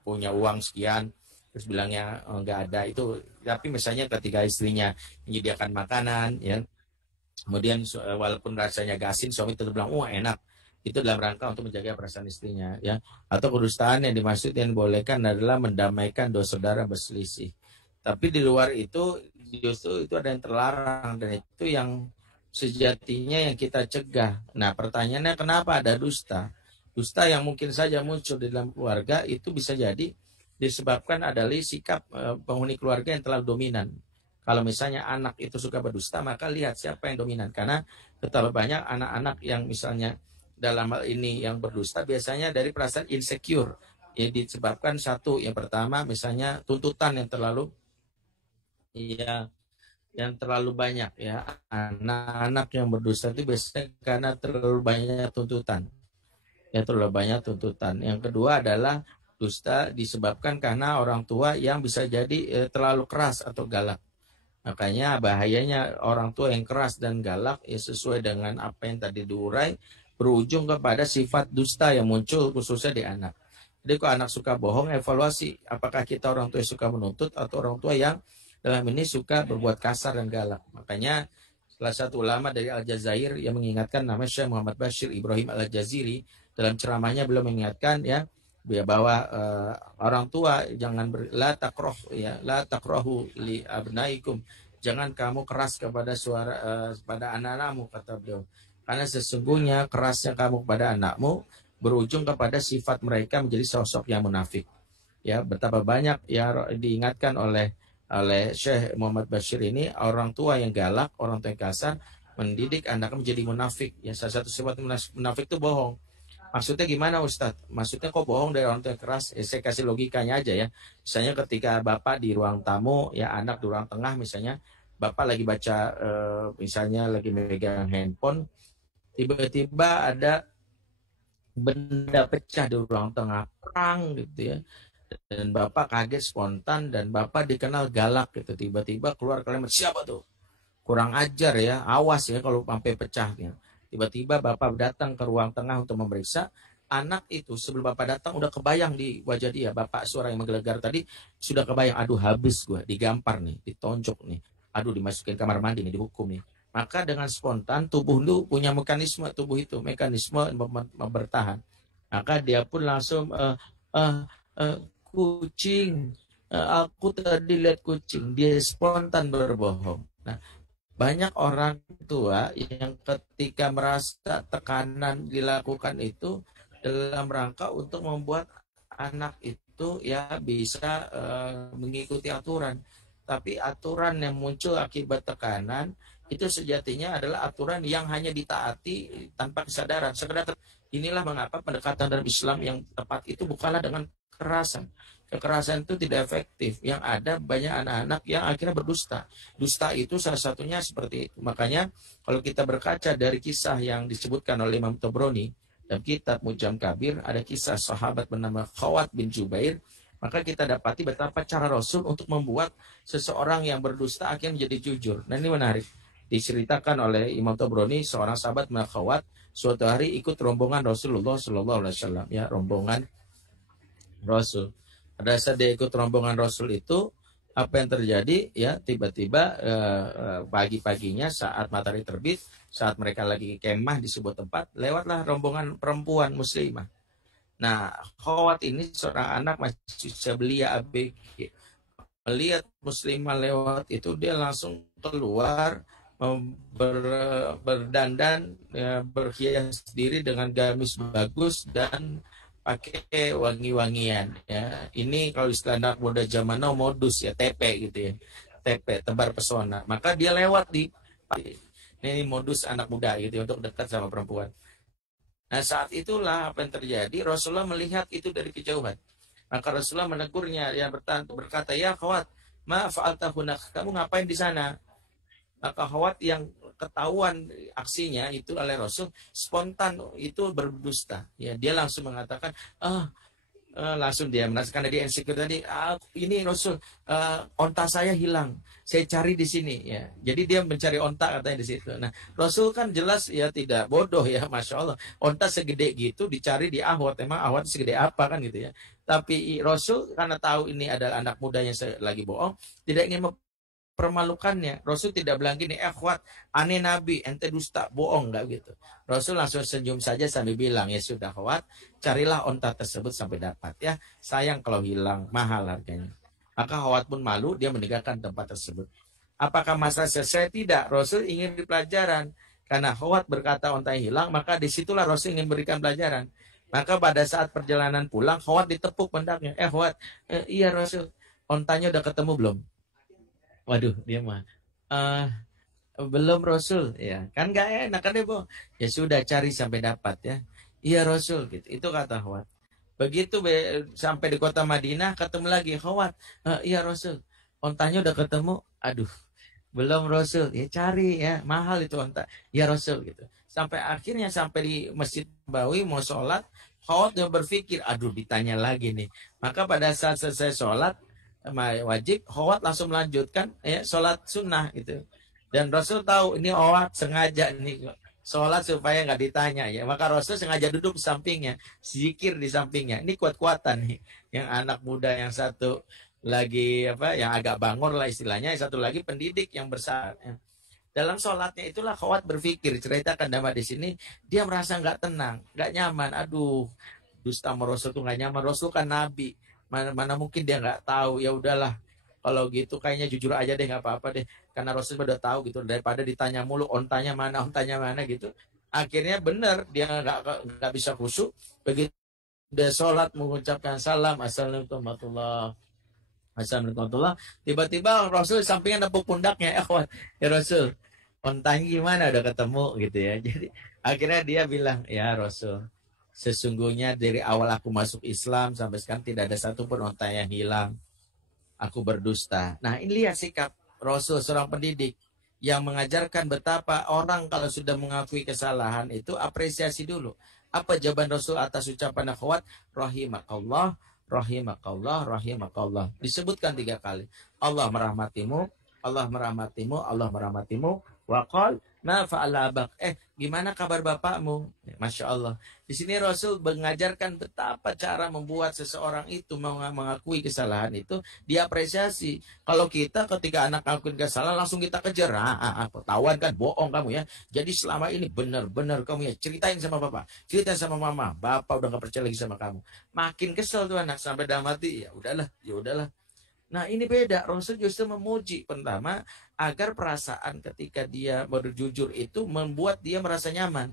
punya uang sekian terus bilangnya enggak ada itu. Tapi misalnya ketika istrinya menyediakan makanan ya, kemudian walaupun rasanya asin suami tetap bilang enak, itu dalam rangka untuk menjaga perasaan istrinya ya. Atau kedustaan yang dimaksud yang dibolehkan adalah mendamaikan dua saudara berselisih. Tapi di luar itu justru itu ada yang terlarang dan itu yang sejatinya yang kita cegah. Nah pertanyaannya kenapa ada dusta? Dusta yang mungkin saja muncul di dalam keluarga itu bisa jadi disebabkan adalah sikap penghuni keluarga yang terlalu dominan. Kalau misalnya anak itu suka berdusta, maka lihat siapa yang dominan. Karena betapa banyak anak-anak yang misalnya dalam hal ini yang berdusta biasanya dari perasaan insecure. Ya, disebabkan satu, yang pertama misalnya tuntutan yang terlalu banyak ya. Anak-anak yang berdusta itu biasanya karena terlalu banyak tuntutan. Ya, terlalu banyak tuntutan. Yang kedua adalah dusta disebabkan karena orang tua yang bisa jadi terlalu keras atau galak. Makanya bahayanya orang tua yang keras dan galak ya sesuai dengan apa yang tadi diurai berujung kepada sifat dusta yang muncul khususnya di anak. Jadi kalau anak suka bohong, evaluasi apakah kita orang tua yang suka menuntut atau orang tua yang dalam ini suka berbuat kasar dan galak. Makanya salah satu ulama dari Al-Jazair yang mengingatkan namanya Syekh Muhammad Bashir Ibrahim Al-Jaziri, dalam ceramahnya beliau mengingatkan ya bahwa orang tua jangan la takrohu li abnaikum, jangan kamu keras kepada pada anak-anakmu, kata beliau, karena sesungguhnya kerasnya kamu kepada anakmu berujung kepada sifat mereka menjadi sosok yang munafik. Ya, betapa banyak ya diingatkan oleh Syekh Muhammad Bashir ini, orang tua yang galak, orang tua yang kasar mendidik anaknya menjadi munafik. Ya, salah satu sifat munafik itu bohong. Maksudnya gimana Ustadz? Maksudnya kok bohong dari orang tua yang keras? Saya kasih logikanya aja ya. Misalnya ketika Bapak di ruang tamu, ya anak di ruang tengah misalnya, Bapak lagi baca, misalnya lagi megang handphone, tiba-tiba ada benda pecah di ruang tengah, perang gitu ya. Dan Bapak kaget spontan dan Bapak dikenal galak gitu. Tiba-tiba keluar kalimat, siapa tuh? Kurang ajar ya, awas ya kalau sampai pecah ya. Tiba-tiba Bapak datang ke ruang tengah untuk memeriksa. Anak itu sebelum Bapak datang udah kebayang di wajah dia. Bapak suara yang menggelegar tadi sudah kebayang. Aduh habis gue, digampar nih, ditonjok nih. Aduh dimasukin kamar mandi nih, dihukum nih. Maka dengan spontan tubuh itu punya mekanisme tubuh itu. Mekanisme bertahan. Maka dia pun langsung kucing. Aku tadi lihat kucing. Dia spontan berbohong. Nah, banyak orang tua yang ketika merasa tekanan dilakukan itu dalam rangka untuk membuat anak itu ya bisa mengikuti aturan. Tapi aturan yang muncul akibat tekanan itu sejatinya adalah aturan yang hanya ditaati tanpa kesadaran. Inilah mengapa pendekatan dalam Islam yang tepat itu bukanlah dengan kekerasan. Kekerasan itu tidak efektif. Yang ada banyak anak-anak yang akhirnya berdusta. Dusta itu salah satunya seperti itu. Makanya kalau kita berkaca dari kisah yang disebutkan oleh Imam Tabrani dalam kitab Mujam Kabir, ada kisah sahabat bernama Khawat bin Jubair. Maka kita dapati betapa cara Rasul untuk membuat seseorang yang berdusta akhirnya menjadi jujur. Nah ini menarik. Diceritakan oleh Imam Tabrani, seorang sahabat bernama Khawat suatu hari ikut rombongan Rasulullah SAW. Ya, rombongan Rasul. Pada saat dia ikut rombongan Rasul itu, apa yang terjadi? Ya, tiba-tiba pagi-paginya saat matahari terbit, saat mereka lagi kemah di sebuah tempat, lewatlah rombongan perempuan muslimah. Nah, Khawat ini seorang anak masih belia ABG. Melihat muslimah lewat itu, dia langsung keluar berdandan, ya, berhias diri dengan gamis bagus dan pakai wangi-wangian ya. Ini kalau istilah anak muda zaman now modus ya, TP gitu ya. TP, tebar pesona. Maka dia lewat ini modus anak muda gitu untuk dekat sama perempuan. Nah, saat itulah apa yang terjadi, Rasulullah melihat itu dari kejauhan. Maka Rasulullah menegurnya, ya berkata, "Ya Khawat, ma fa'alta hunak? Kamu ngapain di sana?" Maka Khawat yang ketahuan aksinya itu oleh Rasul spontan itu berdusta. Ya, dia langsung mengatakan, langsung dia merasakan dia insecure tadi. Ini Rasul, onta saya hilang, saya cari di sini. Ya, jadi dia mencari onta katanya di situ. Nah, Rasul kan jelas ya tidak bodoh ya, masya Allah. Onta segede gitu dicari di Ahwat, emang Ahwat segede apa kan gitu ya. Tapi Rasul karena tahu ini adalah anak muda yang lagi bohong, tidak ingin permalukannya. Rasul tidak bilang gini, Khawat, aneh Nabi, ente dusta, bohong, enggak gitu. Rasul langsung senyum saja sambil bilang, ya sudah Khawat, carilah onta tersebut sampai dapat ya. Sayang kalau hilang, mahal harganya. Maka Khawat pun malu, dia meninggalkan tempat tersebut. Apakah masalah selesai? Tidak. Rasul ingin di pelajaran. Karena Khawat berkata onta hilang, maka disitulah Rasul ingin berikan pelajaran. Maka pada saat perjalanan pulang, Khawat ditepuk pundaknya. Khawat, iya Rasul, ontanya udah ketemu belum? Waduh, dia mah. "Eh, belum Rasul." Ya, kan gak enak kan Ibu? Ya sudah, cari sampai dapat ya. Iya Rasul, gitu. Itu kata Khawat. Begitu sampai di kota Madinah, ketemu lagi Khawat. Iya Rasul, ontanya udah ketemu. Aduh, belum Rasul. Ya cari ya, mahal itu onta. Ya Rasul gitu. Sampai akhirnya sampai di Masjid Nabawi mau sholat, Khawat dia berpikir, aduh ditanya lagi nih. Maka pada saat selesai sholat wajib, Khawat langsung melanjutkan ya sholat sunnah gitu. Dan Rasul tahu ini Khawat sengaja nih sholat supaya nggak ditanya ya. Maka Rasul sengaja duduk di sampingnya, zikir di sampingnya. Ini kuat-kuatan nih. Yang anak muda yang satu lagi yang agak bangor lah istilahnya, yang satu lagi pendidik yang besar. Ya. Dalam sholatnya itulah Khawat berpikir, ceritakan Dama di sini, dia merasa nggak tenang, nggak nyaman. Aduh, dusta sama Rasul tuh nggak nyaman. Rasul kan Nabi, mana mungkin dia nggak tahu. Ya udahlah, kalau gitu kayaknya jujur aja deh, nggak apa-apa deh, karena Rasul udah tahu gitu, daripada ditanya mulu ontanya mana gitu. Akhirnya benar dia nggak bisa khusyuk. Begitu dia sholat mengucapkan salam, assalamualaikum warahmatullahi, tiba-tiba Rasul sampingnya nepuk pundaknya. Ya Rasul, ontanya gimana, udah ketemu gitu ya. Jadi akhirnya dia bilang, ya Rasul, sesungguhnya dari awal aku masuk Islam sampai sekarang tidak ada satupun onta yang hilang. Aku berdusta. Nah, ini lihat sikap Rasul, seorang pendidik yang mengajarkan betapa orang kalau sudah mengakui kesalahan itu apresiasi dulu. Apa jawaban Rasul atas ucapan Khawat? Rahimakallah, rahimakallah, rahimakallah. Disebutkan 3 kali. Allah merahmatimu, Allah merahmatimu, Allah merahmatimu. Waqal ma fa'ala abak. Gimana kabar bapakmu? Masya Allah. Di sini Rasul mengajarkan betapa cara membuat seseorang itu mengakui kesalahan itu diapresiasi. Kalau kita ketika anak ngakuin kesalahan langsung kita kejar. Ketahuan kan, bohong kamu ya. Jadi selama ini benar-benar kamu ya, ceritain sama bapak, ceritain sama mama. Bapak udah gak percaya lagi sama kamu. Makin kesel tuh anak sampai dalam hati, ya udahlah. Nah ini beda, Rasul justru memuji pertama agar perasaan ketika dia berjujur itu membuat dia merasa nyaman.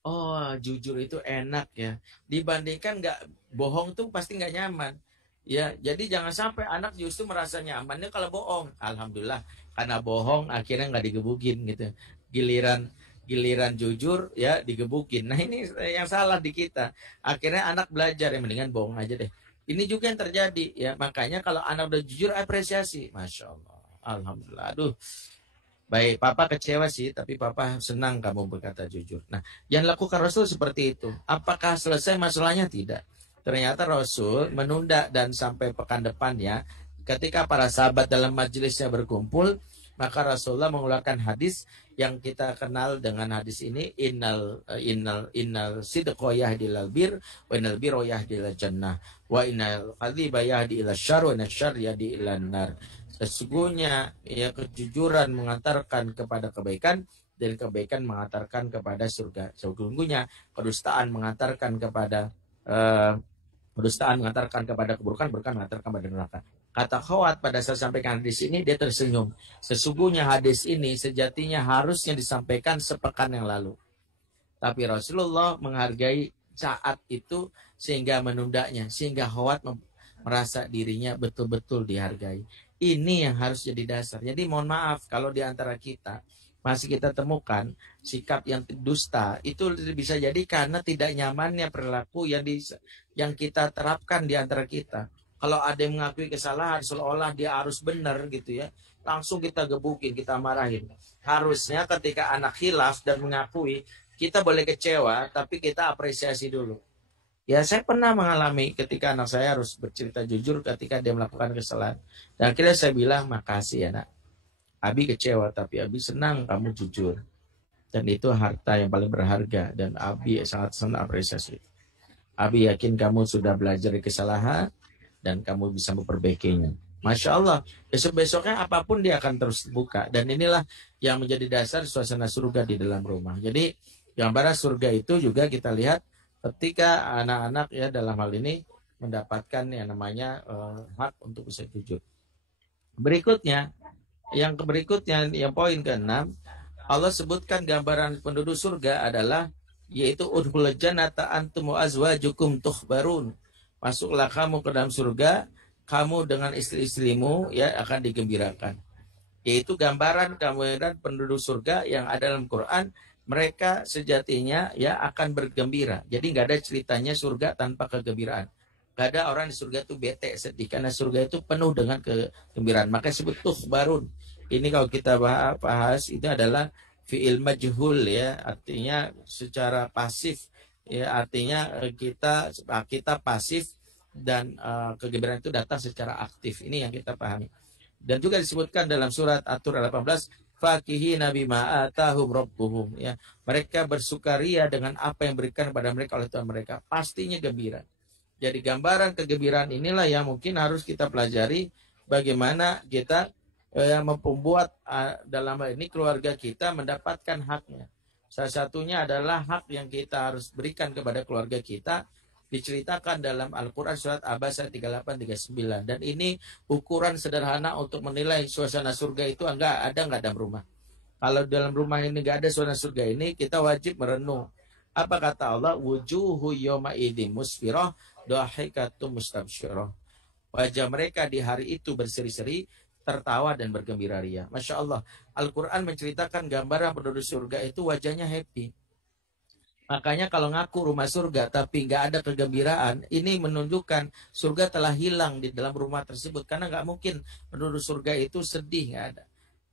Oh jujur itu enak ya, dibandingkan nggak bohong tuh pasti nggak nyaman. Ya, jadi jangan sampai anak justru merasa nyamannya kalau bohong. Alhamdulillah, karena bohong akhirnya nggak digebukin gitu. Giliran jujur ya digebukin. Nah ini yang salah di kita. Akhirnya anak belajar, yang mendingan bohong aja deh. Ini juga yang terjadi ya. Makanya kalau anak udah jujur, apresiasi. Masya Allah, alhamdulillah. Aduh, baik, papa kecewa sih, tapi papa senang kamu berkata jujur. Nah, yang lakukan Rasul seperti itu. Apakah selesai masalahnya? Tidak. Ternyata Rasul menunda dan sampai pekan depannya, ketika para sahabat dalam majelisnya berkumpul, maka Rasulullah mengeluarkan hadis yang kita kenal dengan hadis ini, innal sidqa yahdil bir wa innal birra yahdil jannah wa innal kadhiba yahdi ila syarr wa innal syarr yahdi ila nar. Sesungguhnya ya kejujuran mengantarkan kepada kebaikan dan kebaikan mengantarkan kepada surga. Sesungguhnya kedustaan mengantarkan kepada keburukan, keburukan mengantarkan kepada neraka. Kata Khawat pada saat sampaikan hadis ini, dia tersenyum. Sesungguhnya hadis ini sejatinya harusnya disampaikan sepekan yang lalu. Tapi Rasulullah menghargai saat itu sehingga menundanya. Sehingga Khawat merasa dirinya betul-betul dihargai. Ini yang harus jadi dasar. Jadi mohon maaf kalau di antara kita masih kita temukan sikap yang dusta, itu bisa jadi karena tidak nyamannya perilaku yang kita terapkan di antara kita. Kalau ada yang mengakui kesalahan seolah-olah dia harus benar gitu ya, langsung kita gebukin, kita marahin. Harusnya ketika anak khilaf dan mengakui, kita boleh kecewa, tapi kita apresiasi dulu. Ya saya pernah mengalami ketika anak saya harus bercerita jujur ketika dia melakukan kesalahan. Dan akhirnya saya bilang, makasih ya nak. Abi kecewa, tapi Abi senang kamu jujur. Dan itu harta yang paling berharga. Dan Abi sangat senang apresiasi. Abi yakin kamu sudah belajar dari kesalahan dan kamu bisa memperbaikinya. Masya Allah, besok-besoknya apapun dia akan terus buka. Dan inilah yang menjadi dasar suasana surga di dalam rumah. Jadi gambaran surga itu juga kita lihat ketika anak-anak ya dalam hal ini mendapatkan yang namanya hak untuk bisa jujur. Berikutnya, yang poin ke-6, Allah sebutkan gambaran penduduk surga adalah yaitu udkhulul jannata antum wa azwajukum tuhbarun. Masuklah kamu ke dalam surga, kamu dengan istri-istrimu ya akan digembirakan. Yaitu gambaran penduduk surga yang ada dalam Quran, mereka sejatinya ya akan bergembira. Jadi nggak ada ceritanya surga tanpa kegembiraan. Nggak ada orang di surga itu bete, sedih, karena surga itu penuh dengan kegembiraan. Maka disebut tuhbarun. Ini kalau kita bahas itu adalah fi'il majhul ya, artinya secara pasif ya, artinya kita pasif dan kegembiraan itu datang secara aktif. Ini yang kita pahami. Dan juga disebutkan dalam surat At-Tur 18, fakihina bima atahum rabbuhum ya. Mereka bersukaria dengan apa yang berikan kepada mereka oleh Tuhan mereka, pastinya gembira. Jadi gambaran kegembiraan inilah yang mungkin harus kita pelajari, bagaimana kita membuat dalam hal ini keluarga kita mendapatkan haknya. Salah satunya adalah hak yang kita harus berikan kepada keluarga kita, diceritakan dalam Al-Quran surat Abasa 38-39. Dan ini ukuran sederhana untuk menilai suasana surga itu nggak dalam rumah. Kalau dalam rumah ini nggak ada suasana surga ini, kita wajib merenung. Apa kata Allah? Wujuhu yawma idin musfirah dahikatum mustabsyirah. Wajah mereka di hari itu berseri-seri, tertawa dan bergembira ria. Masya Allah, Al-Quran menceritakan gambaran penduduk surga itu wajahnya happy. Makanya kalau ngaku rumah surga tapi nggak ada kegembiraan, ini menunjukkan surga telah hilang di dalam rumah tersebut. Karena nggak mungkin penduduk surga itu sedih, nggak ada.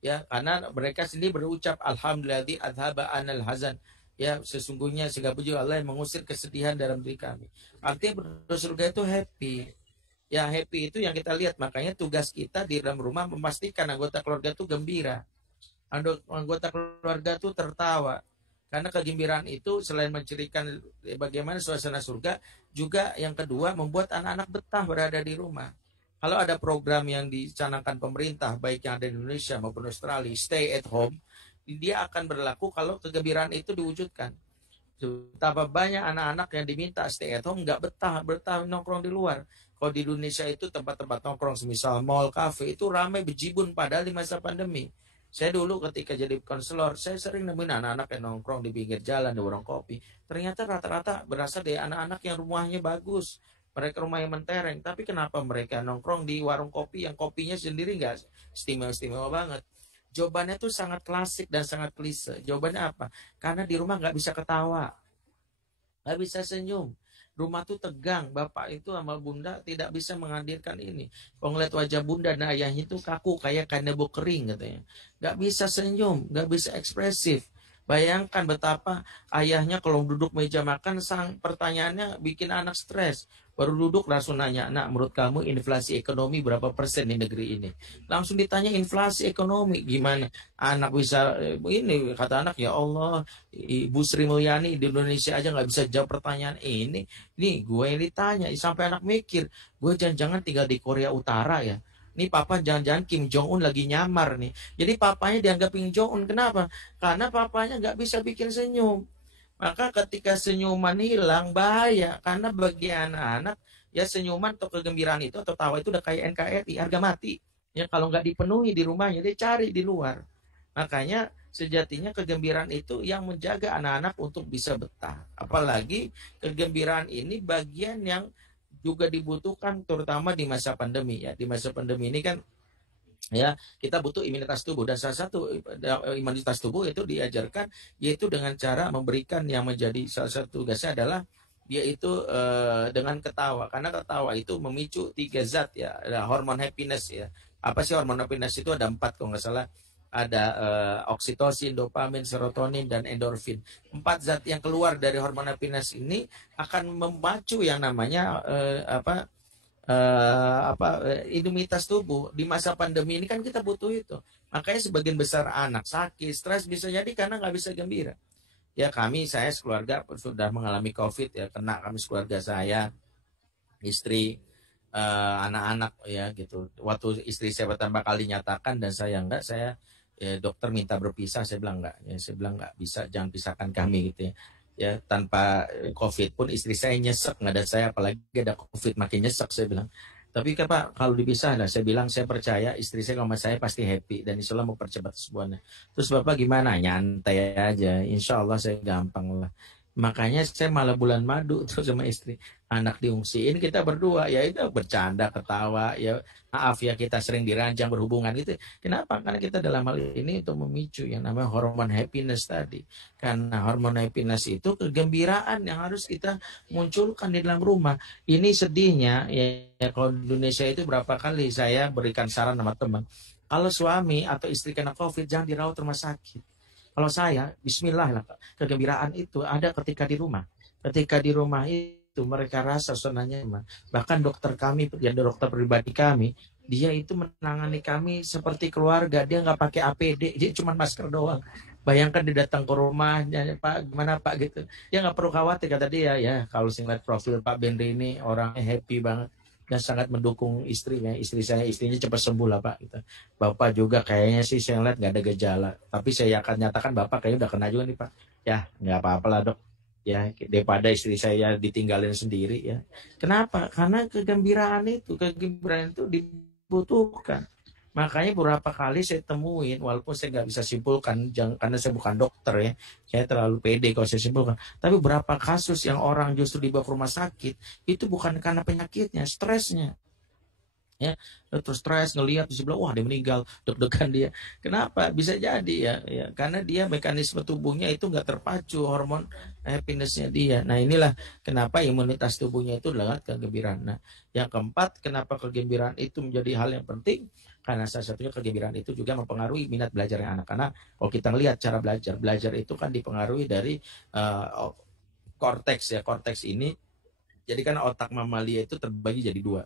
Ya, karena mereka sendiri berucap alhamdulillah adhaba anal hazan. Ya, sesungguhnya segala puji Allah yang mengusir kesedihan dalam diri kami. Artinya penduduk surga itu happy. Ya, happy itu yang kita lihat. Makanya tugas kita di dalam rumah memastikan anggota keluarga itu gembira. Anggota keluarga itu tertawa. Karena kegembiraan itu selain mencirikan bagaimana suasana surga, juga yang kedua membuat anak-anak betah berada di rumah. Kalau ada program yang dicanangkan pemerintah, baik yang ada di Indonesia maupun Australia, stay at home, dia akan berlaku kalau kegembiraan itu diwujudkan. Betapa banyak anak-anak yang diminta stay at home, nggak betah nongkrong di luar. Kalau di Indonesia itu tempat-tempat nongkrong, semisal mall, cafe, itu ramai bejibun padahal di masa pandemi. Saya dulu ketika jadi konselor, saya sering nemuin anak-anak yang nongkrong di pinggir jalan, di warung kopi. Ternyata rata-rata berasal dari anak-anak yang rumahnya bagus. Mereka rumahnya mentereng. Tapi kenapa mereka nongkrong di warung kopi yang kopinya sendiri nggak istimewa-istimewa banget? Jawabannya tuh sangat klasik dan sangat klise. Jawabannya apa? Karena di rumah nggak bisa ketawa. Nggak bisa senyum. Rumah tuh tegang, bapak itu sama bunda tidak bisa menghadirkan ini. Kalau ngeliat wajah bunda dan ayahnya itu kaku kayak kanebo kering katanya. Gak bisa senyum, gak bisa ekspresif. Bayangkan betapa ayahnya kalau duduk meja makan, pertanyaannya bikin anak stres. Baru duduk langsung nanya, nak menurut kamu inflasi ekonomi berapa persen di negeri ini? Langsung ditanya inflasi ekonomi gimana? Anak bisa, ini kata anak, ya Allah, Ibu Sri Mulyani di Indonesia aja nggak bisa jawab pertanyaan ini. Nih gue yang ditanya, sampai anak mikir, gue jangan-jangan tinggal di Korea Utara ya. Nih papa jangan-jangan Kim Jong Un lagi nyamar nih. Jadi papanya dianggap Kim Jong Un. Kenapa? Karena papanya nggak bisa bikin senyum. Maka ketika senyuman hilang bahaya. Karena bagi anak-anak ya senyuman atau kegembiraan itu atau tawa itu udah kayak NKRI, harga mati. Ya kalau nggak dipenuhi di rumahnya, dia cari di luar. Makanya sejatinya kegembiraan itu yang menjaga anak-anak untuk bisa betah. Apalagi kegembiraan ini bagian yang juga dibutuhkan terutama di masa pandemi ya. Di masa pandemi ini kan ya kita butuh imunitas tubuh, dan salah satu imunitas tubuh itu diajarkan yaitu dengan cara memberikan yang menjadi salah satu tugasnya adalah yaitu dengan ketawa, karena ketawa itu memicu 3 zat ya, ada hormon happiness ya. Apa sih hormon happiness itu? Ada 4 kalau nggak salah. Ada oksitosin, dopamin, serotonin, dan endorfin. 4 zat yang keluar dari hormon happiness ini akan memacu yang namanya imunitas tubuh. Di masa pandemi ini kan kita butuh itu. Makanya sebagian besar anak sakit, stres bisa jadi karena nggak bisa gembira. Ya saya sekeluarga sudah mengalami COVID ya, kena kami sekeluarga saya, istri, anak-anak ya gitu. Waktu istri saya pertama kali nyatakan dan saya enggak, dokter minta berpisah, saya bilang enggak. Ya, saya bilang enggak bisa, jangan pisahkan kami gitu ya. Ya tanpa COVID pun istri saya nyesek, nggak ada saya, apalagi ada COVID makin nyesek, saya bilang. Tapi Pak, kalau dipisah lah, saya bilang saya percaya istri saya sama saya pasti happy dan insya Allah mau percepat semuanya. Terus Bapak gimana? Nyantai aja, insya Allah saya gampang lah. Makanya saya malah bulan madu tuh sama istri. Anak diungsiin, kita berdua ya itu bercanda, ketawa, ya maaf ya kita sering diranjang berhubungan gitu. Kenapa? Karena kita dalam hal ini untuk memicu yang namanya hormon happiness tadi. Karena hormon happiness itu kegembiraan yang harus kita munculkan di dalam rumah. Ini sedihnya ya kalau di Indonesia itu berapa kali saya berikan saran sama teman. Kalau suami atau istri kena COVID jangan dirawat rumah sakit. Kalau saya, bismillah lah, kegembiraan itu ada ketika di rumah. Ketika di rumah itu mereka rasa suasananya nyaman. Bahkan dokter kami, ya dokter pribadi kami, dia itu menangani kami seperti keluarga. Dia nggak pakai APD, dia cuma masker doang. Bayangkan dia datang ke rumahnya, Pak, gimana Pak gitu. Dia nggak perlu khawatir, kata dia. Ya, kalau sing lihat profil Pak Bendri ini orangnya happy banget dan sangat mendukung istrinya. Istrinya cepat sembuh lah Pak. Gitu. Bapak juga kayaknya sih saya lihat nggak ada gejala. Tapi saya akan nyatakan Bapak kayaknya udah kena juga nih Pak. Ya nggak apa-apa lah dok. Ya daripada istri saya ditinggalin sendiri ya. Kenapa? Karena kegembiraan itu dibutuhkan. Makanya beberapa kali saya temuin, walaupun saya nggak bisa simpulkan, karena saya bukan dokter ya, saya terlalu pede kalau saya simpulkan. Tapi beberapa kasus yang orang justru dibawa ke rumah sakit, itu bukan karena penyakitnya, stresnya. Ya, terus stres ngelihat di sebelah, wah dia meninggal, deg-degan dia. Kenapa? Bisa jadi ya, karena dia mekanisme tubuhnya itu nggak terpacu hormon happinessnya dia. Nah inilah kenapa imunitas tubuhnya itu lewat kegembiraan. Nah yang keempat, kenapa kegembiraan itu menjadi hal yang penting? Karena salah satunya kegembiraan itu juga mempengaruhi minat belajarnya anak-anak. Kalau kita lihat cara belajar itu kan dipengaruhi dari korteks ya. Korteks ini, jadi kan otak mamalia itu terbagi jadi dua.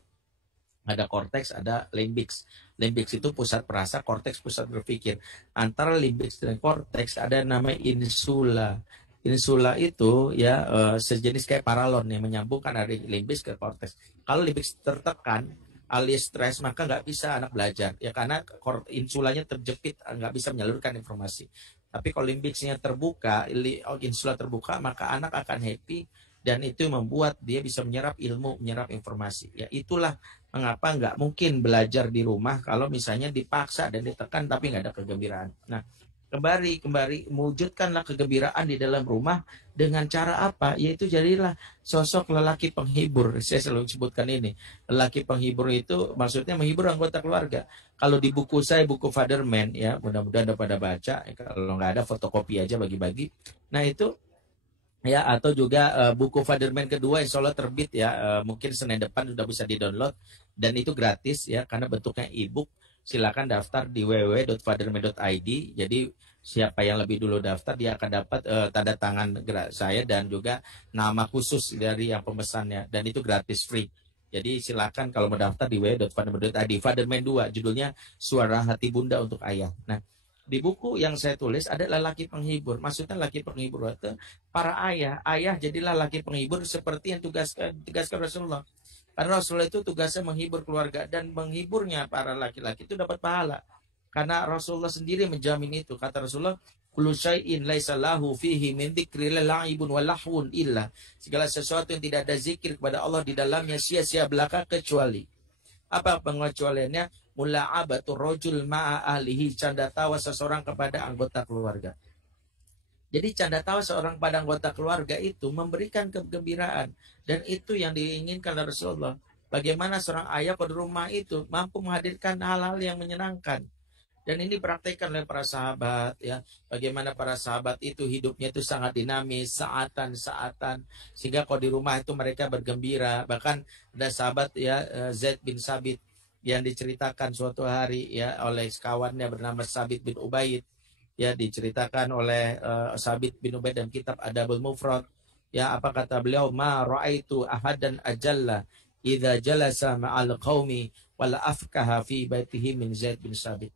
Ada korteks, ada limbix. Limbix itu pusat perasa, korteks pusat berpikir. Antara limbix dan korteks ada namanya insula. Insula itu ya sejenis kayak paralon yang menyambungkan dari limbix ke korteks. Kalau limbix tertekan alias stres, maka nggak bisa anak belajar ya, karena insulanya terjepit, nggak bisa menyalurkan informasi. Tapi kalau limbixnya terbuka, insula terbuka, maka anak akan happy dan itu membuat dia bisa menyerap ilmu, menyerap informasi. Ya itulah mengapa nggak mungkin belajar di rumah kalau misalnya dipaksa dan ditekan tapi nggak ada kegembiraan. Nah, kembali mewujudkanlah kegembiraan di dalam rumah dengan cara apa? Yaitu jadilah sosok lelaki penghibur. Saya selalu sebutkan ini. Lelaki penghibur itu maksudnya menghibur anggota keluarga. Kalau di buku saya, buku Fatherman ya, mudah-mudahan udah pada baca. Kalau nggak ada fotokopi aja bagi-bagi. Nah itu ya, atau juga buku Fatherman kedua insya Allah terbit ya, mungkin Senin depan sudah bisa di-download dan itu gratis ya karena bentuknya e-book. Silakan daftar di www.fatherman.id. Jadi siapa yang lebih dulu daftar dia akan dapat tanda tangan saya dan juga nama khusus dari yang pemesannya, dan itu gratis free. Jadi silakan kalau mau daftar di www.fatherman.id. Fatherman 2 judulnya Suara Hati Bunda untuk Ayah. Nah, di buku yang saya tulis ada lelaki penghibur. Maksudnya lelaki penghibur itu para ayah jadilah lelaki penghibur seperti yang tugaskan Rasulullah. Karena Rasulullah itu tugasnya menghibur keluarga, dan menghiburnya para laki-laki itu dapat pahala. Karena Rasulullah sendiri menjamin itu. Kata Rasulullah, kullu syai'in laisa lahu fihi min dzikrillah la'ibun wa lahwun illa. Segala sesuatu yang tidak ada zikir kepada Allah di dalamnya sia-sia belaka kecuali. Apa pengecualiannya? Mula'abatul rajul ma'a ahlihi, canda tawa seseorang kepada anggota keluarga. Jadi canda tawa seorang pada anggota keluarga itu memberikan kegembiraan, dan itu yang diinginkan oleh Rasulullah. Bagaimana seorang ayah pada rumah itu mampu menghadirkan hal-hal yang menyenangkan. Dan ini dipraktekkan oleh para sahabat ya. Bagaimana para sahabat itu hidupnya itu sangat dinamis, saatan, sehingga kalau di rumah itu mereka bergembira. Bahkan ada sahabat ya, Zaid bin Sabit, yang diceritakan suatu hari ya oleh kawannya bernama Sabit bin Ubaid, ya diceritakan oleh Sabit bin Ubaid dalam kitab Adabul Mufrad. Ya apa kata beliau? Ma ra'aitu ahadan ajalla idza jalasa ma'al qaumi wala afkaha fi baitihi min Zaid bin Sabit.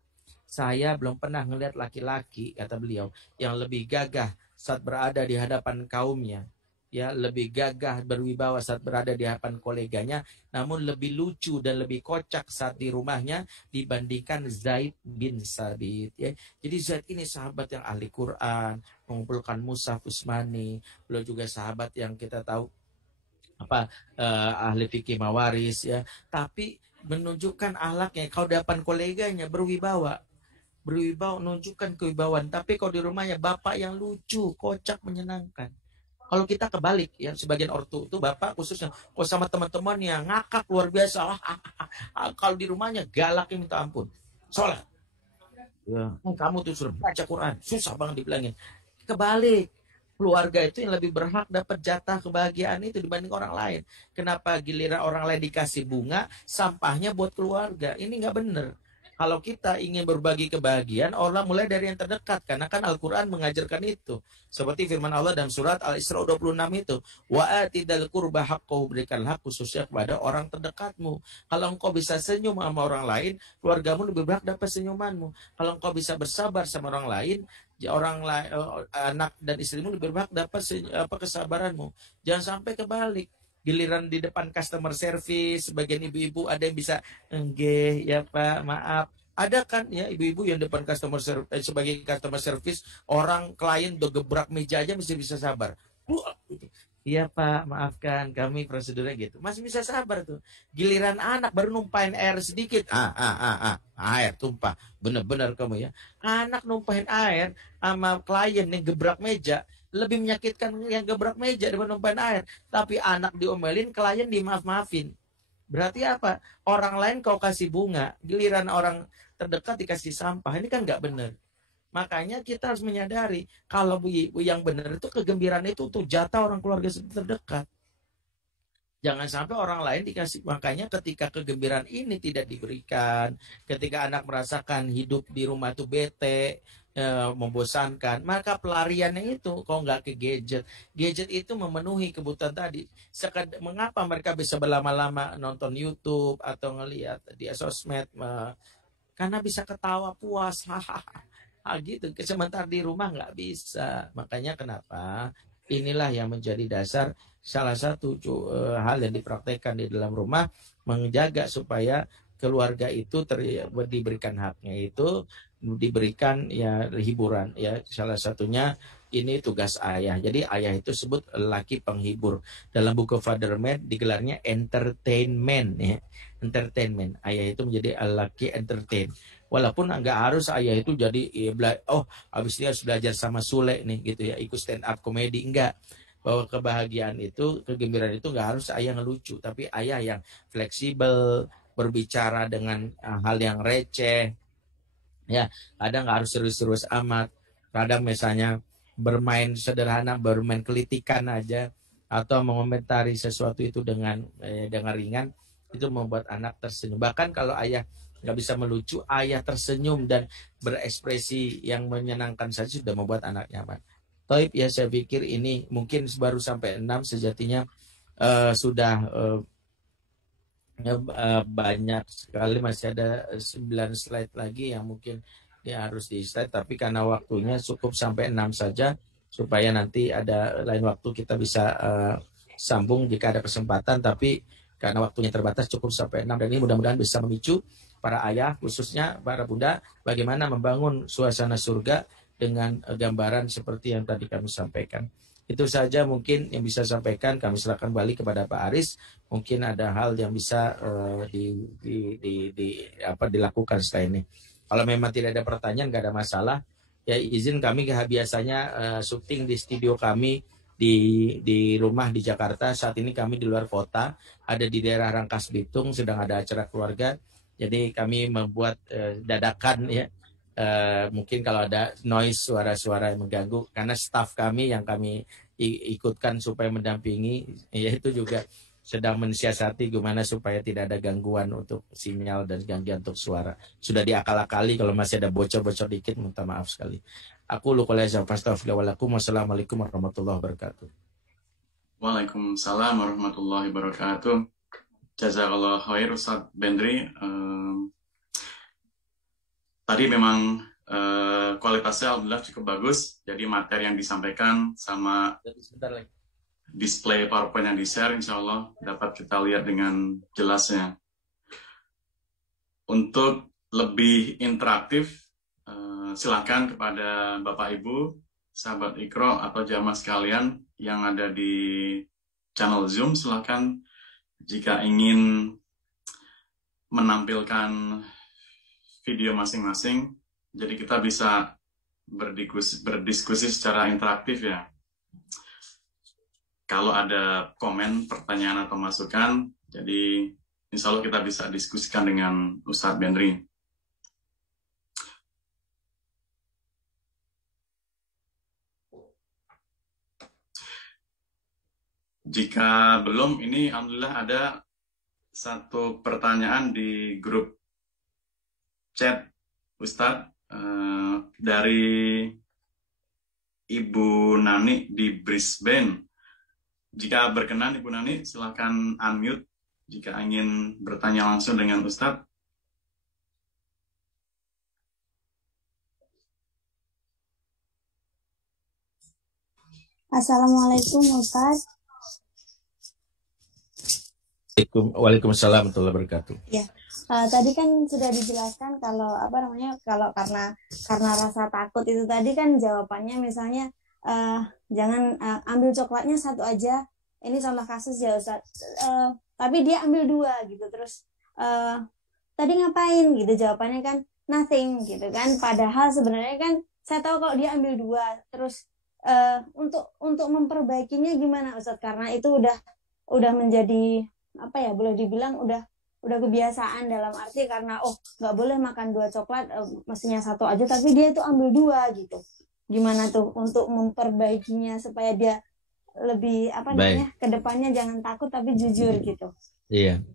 Saya belum pernah melihat laki-laki, kata beliau, yang lebih gagah saat berada di hadapan kaumnya, ya lebih gagah berwibawa saat berada di hadapan koleganya, namun lebih lucu dan lebih kocak saat di rumahnya dibandingkan Zaid bin Sabit ya. Jadi Zaid ini sahabat yang ahli Quran, mengumpulkan mushaf Utsmani. Beliau juga sahabat yang kita tahu ahli fikih mawaris ya, tapi menunjukkan akhlaknya kalau di hadapan koleganya berwibawa, menunjukkan kewibawaan. Tapi kalau di rumahnya bapak yang lucu, kocak, menyenangkan. Kalau kita kebalik ya, sebagian ortu itu bapak khususnya, kalau sama teman-teman yang ngakak luar biasa, kalau di rumahnya galak minta ampun, sholat, ya, kamu tuh suruh baca Quran, susah banget dibilangin. Kebalik, keluarga itu yang lebih berhak dapat jatah kebahagiaan itu dibanding orang lain. Kenapa giliran orang lain dikasih bunga, sampahnya buat keluarga? Ini nggak bener. Kalau kita ingin berbagi kebahagiaan, orang mulai dari yang terdekat. Karena kan Al-Quran mengajarkan itu. Seperti firman Allah dalam surat Al-Isra 26 itu. Wa atidal qurba haqqahu, berikan hak khususnya kepada orang terdekatmu. Kalau engkau bisa senyum sama orang lain, keluargamu lebih berhak dapat senyumanmu. Kalau engkau bisa bersabar sama orang lain, orang lain, anak dan istrimu lebih berhak dapat kesabaranmu. Jangan sampai kebalik. Giliran di depan customer service, sebagian ibu-ibu ada yang bisa enggak ya Pak, maaf. Ada kan ya ibu-ibu yang depan customer service, sebagai customer service, orang klien udah gebrak meja aja masih bisa sabar. Iya Pak, maafkan kami prosedurnya gitu. Masih bisa sabar tuh. Giliran anak baru numpahin air sedikit. Air tumpah. Bener-bener kamu ya. Anak numpahin air sama klien yang gebrak meja, lebih menyakitkan yang gebrak meja daripada numpahin air. Tapi anak diomelin, klien dimaaf-maafin. Berarti apa? Orang lain kau kasih bunga, giliran orang terdekat dikasih sampah. Ini kan nggak bener. Makanya kita harus menyadari kalau yang benar itu kegembiraan itu untuk jatah orang keluarga terdekat. Jangan sampai orang lain dikasih. Makanya ketika kegembiraan ini tidak diberikan, ketika anak merasakan hidup di rumah itu bete, membosankan, maka pelariannya itu kok nggak ke gadget. Gadget itu memenuhi kebutuhan tadi. Mengapa mereka bisa berlama-lama nonton YouTube atau ngelihat di sosmed? Karena bisa ketawa puas, gitu. Sementara di rumah nggak bisa. Makanya kenapa? Inilah yang menjadi dasar salah satu hal yang dipraktekkan di dalam rumah, menjaga supaya keluarga itu diberikan haknya, itu diberikan ya hiburan ya. Salah satunya ini tugas ayah. Jadi ayah itu sebut laki penghibur. Dalam buku Father Man digelarnya entertainment ya. Entertainment. Ayah itu menjadi laki entertain. Walaupun nggak harus ayah itu jadi habis ini harus belajar sama Sule nih gitu ya, ikut stand up komedi, enggak. Bahwa kebahagiaan itu, kegembiraan itu nggak harus ayah ngelucu, tapi ayah yang fleksibel, berbicara dengan hal yang receh ya. Kadang nggak harus serius-serius amat, kadang misalnya bermain sederhana, bermain kelitikan aja, atau mengomentari sesuatu itu dengan ringan, itu membuat anak tersenyum. Bahkan kalau ayah nggak bisa melucu, ayah tersenyum dan berekspresi yang menyenangkan saja sudah membuat anak nyaman. Taib ya, saya pikir ini mungkin baru sampai 6, sejatinya sudah banyak sekali, masih ada 9 slide lagi yang mungkin ya harus di slide, tapi karena waktunya cukup sampai 6 saja, supaya nanti ada lain waktu kita bisa sambung jika ada kesempatan, tapi karena waktunya terbatas cukup sampai 6, dan ini mudah-mudahan bisa memicu para ayah, khususnya para bunda, bagaimana membangun suasana surga dengan gambaran seperti yang tadi kami sampaikan. Itu saja mungkin yang bisa sampaikan. Kami serahkan balik kepada Pak Aris. Mungkin ada hal yang bisa dilakukan setelah ini. Kalau memang tidak ada pertanyaan, nggak ada masalah. Ya izin kami biasanya syuting di studio kami di rumah di Jakarta. Saat ini kami di luar kota, ada di daerah Rangkas Bitung, sedang ada acara keluarga. Jadi kami membuat dadakan ya. Mungkin kalau ada noise, suara-suara yang mengganggu, karena staf kami yang kami ikutkan supaya mendampingi, yaitu juga sedang mensiasati gimana supaya tidak ada gangguan untuk sinyal dan gangguan untuk suara. Sudah diakal-akali, kalau masih ada bocor-bocor dikit, minta maaf sekali. Aku lukulazam fastaghfirullahaladzim. Wassalamualaikum warahmatullahi wabarakatuh. Waalaikumsalam warahmatullahi wabarakatuh. Jazakallah khair Ustaz Bendri. Tadi memang kualitasnya alhamdulillah cukup bagus. Jadi materi yang disampaikan sama display PowerPoint yang di-share, insya Allah dapat kita lihat dengan jelasnya. Untuk lebih interaktif, silakan kepada Bapak Ibu, sahabat Iqra atau jamaah sekalian yang ada di channel Zoom, silakan jika ingin menampilkan video masing-masing, jadi kita bisa berdiskusi secara interaktif ya. kalau ada komen, pertanyaan atau masukan, jadi insya Allah kita bisa diskusikan dengan Ustadz Bendri. Jika belum, ini alhamdulillah ada satu pertanyaan di grup chat Ustadz dari Ibu Nani di Brisbane. Jika berkenan Ibu Nani, silakan unmute jika ingin bertanya langsung dengan Ustadz. Assalamualaikum Ustadz. Waalaikumsalam warahmatullahi wabarakatuh. Ya, tadi kan sudah dijelaskan kalau kalau karena rasa takut itu tadi kan jawabannya misalnya jangan ambil coklatnya satu aja. Ini contoh kasus ya Ustadz. Tapi dia ambil 2 gitu terus tadi ngapain gitu, jawabannya kan nothing gitu kan. Padahal sebenarnya kan saya tahu kalau dia ambil 2 terus untuk memperbaikinya gimana Ustadz, karena itu udah menjadi boleh dibilang udah kebiasaan, dalam arti karena nggak boleh makan 2 coklat, mestinya 1 aja tapi dia itu ambil 2 gitu. Gimana tuh untuk memperbaikinya supaya dia lebih kedepannya jangan takut tapi jujur gitu. Iya.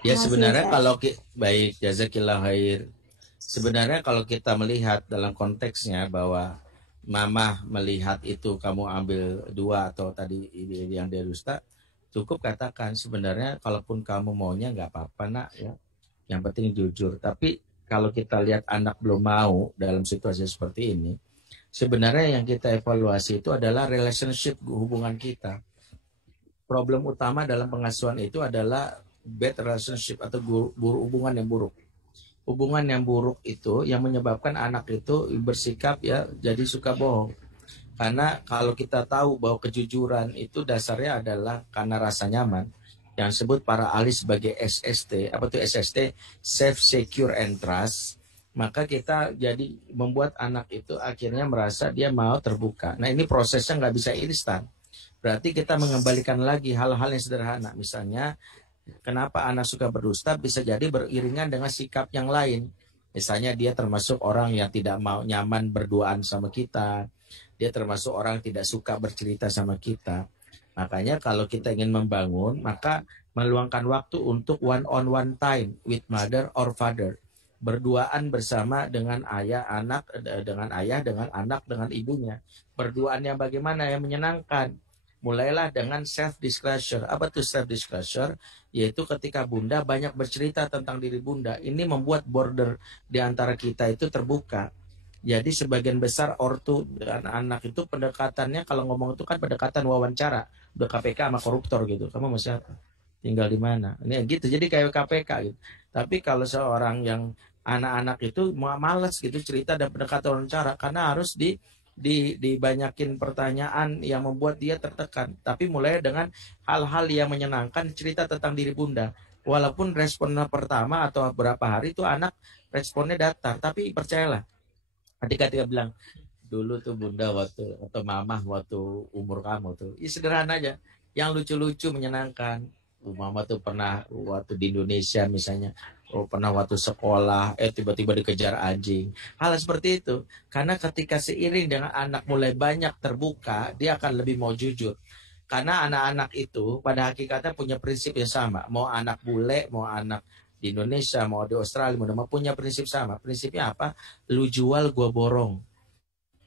Ya sebenarnya kalau baik, jazakillah khair. Sebenarnya kalau kita melihat dalam konteksnya bahwa mama melihat itu kamu ambil 2 atau tadi yang dari Ustaz, cukup katakan sebenarnya kalaupun kamu maunya nggak apa-apa nak ya, yang penting jujur. Tapi kalau kita lihat anak belum mau dalam situasi seperti ini, sebenarnya yang kita evaluasi itu adalah relationship, hubungan kita. Problem utama dalam pengasuhan itu adalah bad relationship atau hubungan yang buruk. Hubungan yang buruk itu yang menyebabkan anak itu bersikap ya jadi suka bohong. Karena kalau kita tahu bahwa kejujuran itu dasarnya adalah karena rasa nyaman, yang disebut para ahli sebagai SST. Apa itu SST? Safe, Secure, and Trust. Maka kita jadi membuat anak itu akhirnya merasa dia mau terbuka. Nah ini prosesnya nggak bisa instan. Berarti kita mengembalikan lagi hal-hal yang sederhana. Misalnya, kenapa anak suka berdusta bisa jadi beriringan dengan sikap yang lain. Misalnya dia termasuk orang yang tidak mau nyaman berduaan sama kita. Dia termasuk orang yang tidak suka bercerita sama kita. Makanya kalau kita ingin membangun, maka meluangkan waktu untuk one-on-one time with mother or father. Berduaan bersama dengan ayah, anak, dengan anak, dengan ibunya. Berduaan yang bagaimana? Yang menyenangkan. Mulailah dengan self-disclosure. Apa itu self-disclosure? Yaitu ketika bunda banyak bercerita tentang diri bunda. Ini membuat border di antara kita itu terbuka. Jadi sebagian besar ortu dan anak itu pendekatannya, kalau ngomong itu kan pendekatan wawancara. Udah KPK sama koruptor gitu. Kamu mau siapa? Tinggal di mana? Ini gitu. Jadi kayak KPK gitu. Tapi kalau seorang yang anak-anak itu malas gitu cerita dan pendekatan wawancara karena harus dibanyakin pertanyaan yang membuat dia tertekan. Tapi mulai dengan hal-hal yang menyenangkan, cerita tentang diri bunda. Walaupun responnya pertama atau berapa hari itu anak responnya datar, tapi percayalah, ketika dia bilang dulu tuh bunda waktu atau mamah waktu umur kamu tuh, ya sederhana aja, yang lucu-lucu menyenangkan. Mama tuh pernah waktu di Indonesia misalnya, pernah waktu sekolah, tiba-tiba dikejar anjing. Hal seperti itu. Karena ketika seiring dengan anak mulai banyak terbuka, dia akan lebih mau jujur. Karena anak-anak itu pada hakikatnya punya prinsip yang sama. Mau anak bule, mau anak di Indonesia, mau di Australia, mau punya prinsip sama. Prinsipnya apa? Lu jual, gua borong.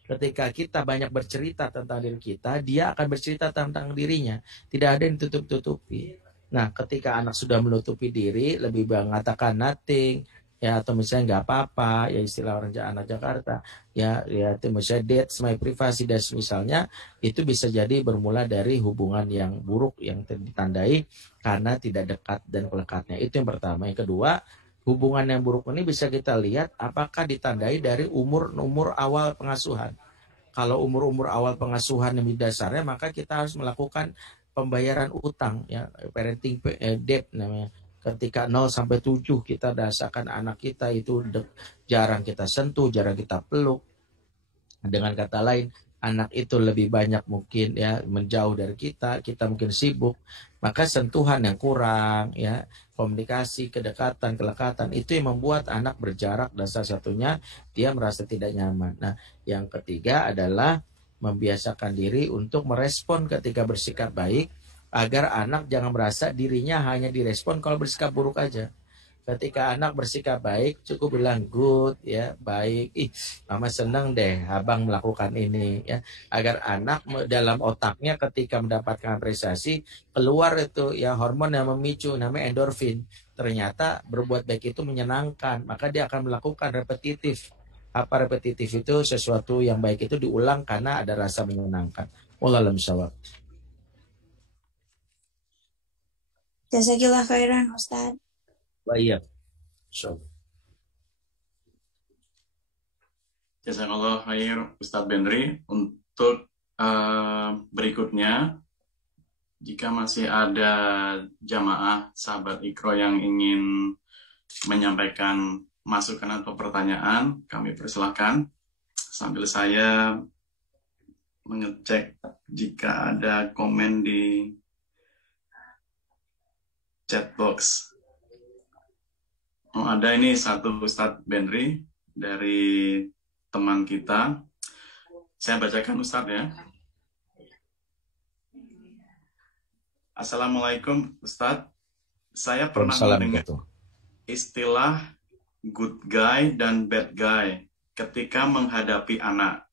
Ketika kita banyak bercerita tentang diri kita, dia akan bercerita tentang dirinya. Tidak ada yang tutup-tutupi. Nah, ketika anak sudah menutupi diri, lebih mengatakan nothing, ya atau misalnya nggak apa-apa, ya istilah orang anak Jakarta, ya itu misalnya that's my privacy, dan misalnya itu bisa jadi bermula dari hubungan yang buruk yang ditandai karena tidak dekat dan pelekatnya. Itu yang pertama. Yang kedua, hubungan yang buruk ini bisa kita lihat apakah ditandai dari umur awal pengasuhan. Kalau umur awal pengasuhan yang dasarnya, maka kita harus melakukan pembayaran utang, ya, parenting debt namanya. Ketika 0 sampai 7 kita rasakan anak kita itu jarang kita sentuh, jarang kita peluk. Dengan kata lain, anak itu lebih banyak mungkin ya menjauh dari kita, kita mungkin sibuk, maka sentuhan yang kurang ya, komunikasi, kedekatan, kelekatan itu yang membuat anak berjarak dan salah satunya dia merasa tidak nyaman. Nah, yang ketiga adalah membiasakan diri untuk merespon ketika bersikap baik agar anak jangan merasa dirinya hanya direspon kalau bersikap buruk aja. Ketika anak bersikap baik, cukup bilang good ya, baik. Ih, mama senang deh abang melakukan ini ya. Agar anak dalam otaknya ketika mendapatkan apresiasi keluar itu ya hormon yang memicu namanya endorfin. Ternyata berbuat baik itu menyenangkan, maka dia akan melakukan repetitif. Apa repetitif itu? Sesuatu yang baik itu diulang karena ada rasa menyenangkan. Wallahu a'lam bishawab. Jazakillah khairan Ustaz. Baik. Jazakallah khair Ustadz Bendri. Untuk berikutnya, jika masih ada jamaah sahabat Iqro yang ingin menyampaikan masukan atau pertanyaan, kami persilahkan sambil saya mengecek jika ada komen di chat box. Oh, ada ini satu Ustadz Bendri dari teman kita. Saya bacakan Ustadz ya. Assalamualaikum Ustadz. Saya pernah mendengar istilah good guy dan bad guy ketika menghadapi anak.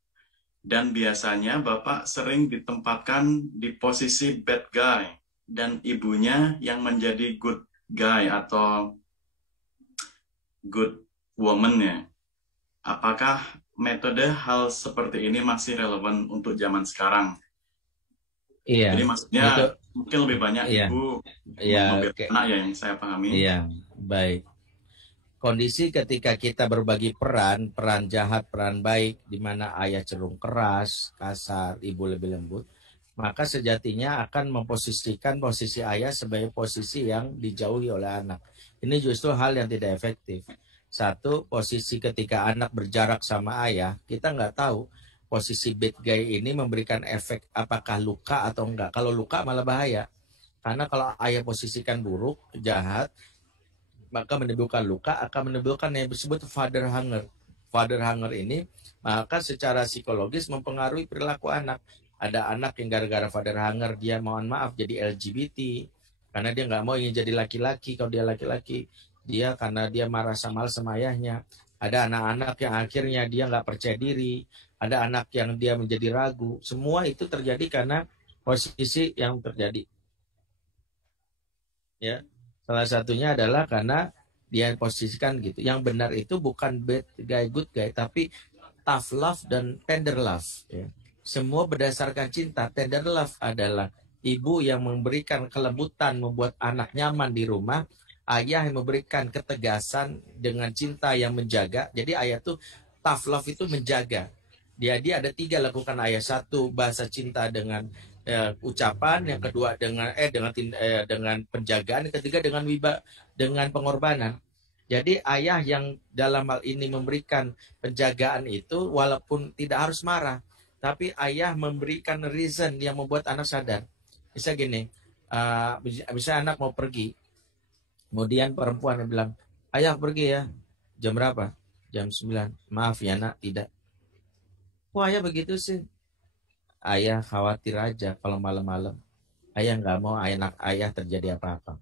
Dan biasanya Bapak sering ditempatkan di posisi bad guy dan ibunya yang menjadi good guy atau good woman ya. Apakah metode hal seperti ini masih relevan untuk zaman sekarang? Iya. Jadi maksudnya itu, mungkin lebih banyak ibu membela anak ya, yang saya pahami. Iya, baik. Kondisi ketika kita berbagi peran jahat, peran baik, di mana ayah cenderung keras, kasar, ibu lebih lembut, maka sejatinya akan memposisikan posisi ayah sebagai posisi yang dijauhi oleh anak. Ini justru hal yang tidak efektif. Satu, posisi ketika anak berjarak sama ayah, kita nggak tahu posisi bad guy ini memberikan efek apakah luka atau enggak. Kalau luka malah bahaya. Karena kalau ayah posisikan buruk, jahat, maka menimbulkan luka, akan menimbulkan yang disebut father hunger. Father hunger ini, maka secara psikologis mempengaruhi perilaku anak. Ada anak yang gara-gara father hunger, dia mohon maaf jadi LGBT, karena dia nggak mau ingin jadi laki-laki. Kalau dia laki-laki, dia karena dia marah sama ayahnya. Ada anak-anak yang akhirnya dia nggak percaya diri. Ada anak yang dia menjadi ragu. Semua itu terjadi karena posisi yang terjadi. Ya, salah satunya adalah karena dia posisikan gitu. Yang benar itu bukan bad guy, good guy, tapi tough love dan tender love. Ya. Semua berdasarkan cinta. Tender love adalah ibu yang memberikan kelembutan, membuat anak nyaman di rumah. Ayah yang memberikan ketegasan dengan cinta yang menjaga. Jadi ayah tuh tough love itu menjaga. Dia ada 3 lakukan ayah. 1 bahasa cinta dengan ucapan, yang kedua dengan penjagaan, yang ketiga dengan pengorbanan. Jadi ayah yang dalam hal ini memberikan penjagaan itu walaupun tidak harus marah, tapi ayah memberikan reason yang membuat anak sadar. Bisa gini, bisa anak mau pergi, kemudian perempuan yang bilang, ayah pergi ya, jam berapa? Jam 9. Maaf ya nak, tidak. Kok ayah begitu sih? Ayah khawatir aja kalau malam-malam. Ayah nggak mau anak ayah terjadi apa-apa.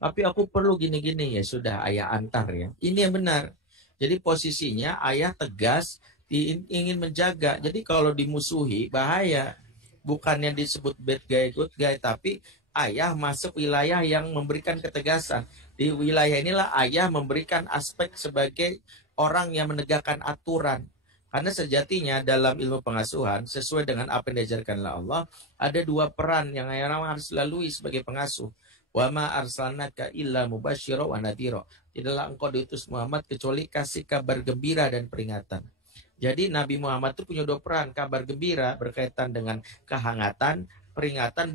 Tapi aku perlu gini-gini, ya sudah ayah antar ya. Ini yang benar. Jadi posisinya ayah tegas, ingin menjaga. Jadi kalau dimusuhi bahaya. Bukannya disebut bad guy, good guy, tapi ayah masuk wilayah yang memberikan ketegasan. Di wilayah inilah ayah memberikan aspek sebagai orang yang menegakkan aturan. Karena sejatinya dalam ilmu pengasuhan, sesuai dengan apa yang diajarkan oleh Allah, ada 2 peran yang harus lalui sebagai pengasuh. Wa ma arsalnaka illa mubasyira wa nadhira. Tidaklah engkau diutus Muhammad kecuali kasih kabar gembira dan peringatan. Jadi Nabi Muhammad itu punya 2 peran. Kabar gembira berkaitan dengan kehangatan, peringatan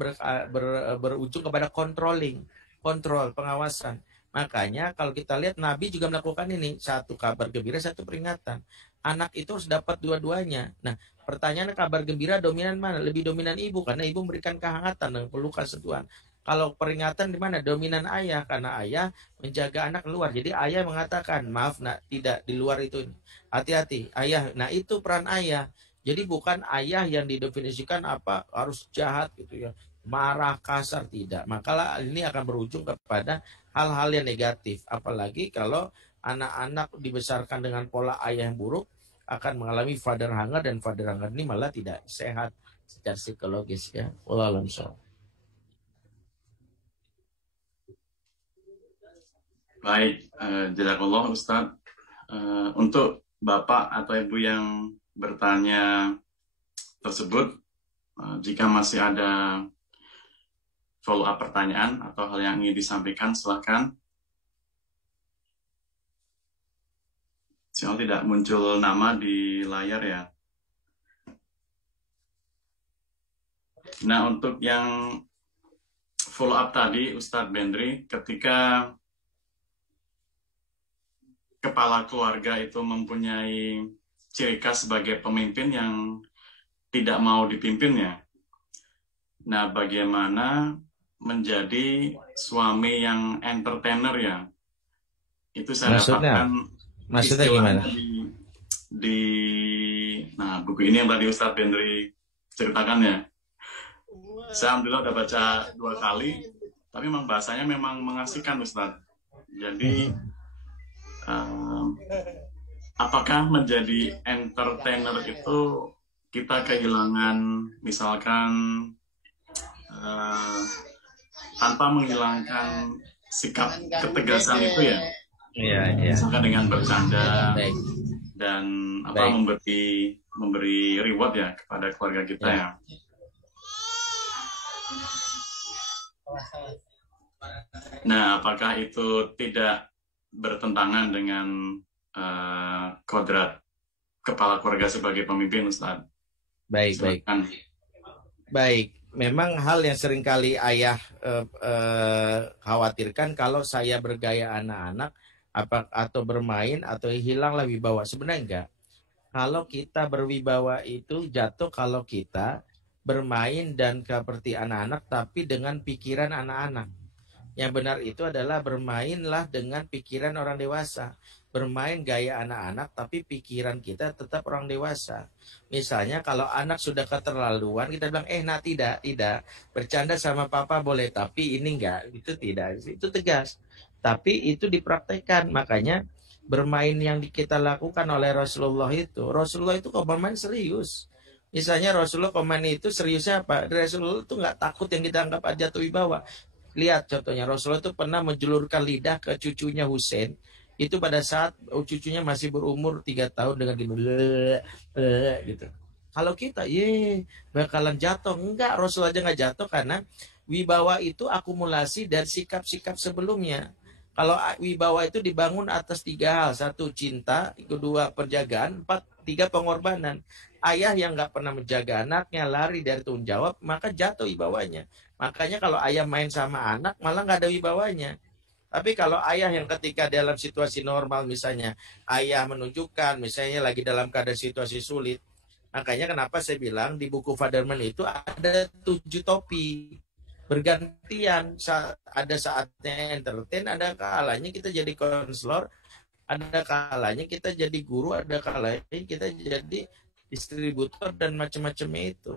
berujung kepada controlling, kontrol, pengawasan. Makanya kalau kita lihat Nabi juga melakukan ini, 1 kabar gembira, 1 peringatan. Anak itu harus dapat dua-duanya. Nah, Pertanyaan kabar gembira dominan mana? Lebih dominan ibu karena ibu memberikan kehangatan dan pelukan sentuhan. Kalau peringatan di mana? Dominan ayah karena ayah menjaga anak keluar. Jadi ayah mengatakan, maaf nak, tidak di luar itu. Hati-hati, ayah. Nah itu peran ayah. Jadi bukan ayah yang didefinisikan apa harus jahat gitu ya, marah kasar, tidak. Maka ini akan berujung kepada hal-hal yang negatif. Apalagi kalau anak-anak dibesarkan dengan pola ayah yang buruk, akan mengalami father hunger, dan father hunger ini malah tidak sehat secara psikologis ya. Wallahu a'lam. Baik, jazakallah Ustadz. Untuk Bapak atau Ibu yang bertanya tersebut, jika masih ada follow up pertanyaan atau hal yang ingin disampaikan, silakan. Soalnya tidak muncul nama di layar ya. Nah, untuk yang follow up tadi, Ustadz Bendri, ketika kepala keluarga itu mempunyai ciri khas sebagai pemimpin yang tidak mau dipimpinnya. Nah, bagaimana menjadi suami yang entertainer ya? Itu saya dapatkan maksudnya gimana? Nah, buku ini yang tadi Ustadz Bendri ceritakan ya. Saya alhamdulillah udah baca 2 kali, tapi memang bahasanya memang mengasihkan Ustadz. Jadi apakah menjadi entertainer itu kita kehilangan misalkan tanpa menghilangkan sikap ketegasan itu ya? Iya. Misalkan dengan bercanda. Baik. Dan Baik. memberi reward ya kepada keluarga kita ya. Nah, apakah itu tidak bertentangan dengan kodrat kepala keluarga sebagai pemimpin, Ustaz? Baik. Memang hal yang seringkali ayah khawatirkan kalau saya bergaya anak-anak atau bermain atau hilanglah wibawa. Sebenarnya enggak. Kalau kita berwibawa itu jatuh kalau kita bermain dan seperti anak-anak tapi dengan pikiran anak-anak. Yang benar itu adalah bermainlah dengan pikiran orang dewasa. Bermain gaya anak-anak tapi pikiran kita tetap orang dewasa. Misalnya kalau anak sudah keterlaluan, kita bilang, nah tidak. Bercanda sama papa boleh, tapi ini enggak. Itu tidak. Itu tegas. Tapi itu dipraktekkan. Makanya bermain yang kita lakukan oleh Rasulullah itu kok bermain serius. Misalnya Rasulullah pemain itu seriusnya apa? Rasulullah itu nggak takut yang kita anggap jatuh wibawa. Lihat contohnya, Rasulullah itu pernah menjulurkan lidah ke cucunya Husain. Itu pada saat cucunya masih berumur 3 tahun dengan gitu. Kalau kita, bakalan jatuh. Enggak, Rasulullah aja nggak jatuh karena wibawa itu akumulasi dari sikap-sikap sebelumnya. Kalau wibawa itu dibangun atas 3 hal. 1, cinta. 2, penjagaan. 4, 3, pengorbanan. Ayah yang nggak pernah menjaga anaknya, lari dari tanggung jawab, maka jatuh wibawanya. Makanya kalau ayah main sama anak, malah nggak ada wibawanya. Tapi kalau ayah yang ketika dalam situasi normal, misalnya ayah menunjukkan, misalnya lagi dalam keadaan situasi sulit, makanya kenapa saya bilang di buku Fatherman itu ada 7 topi. Bergantian, ada saatnya entertain, ada kalanya kita jadi konselor, ada kalanya kita jadi guru, ada kalanya kita jadi distributor dan macam-macam itu.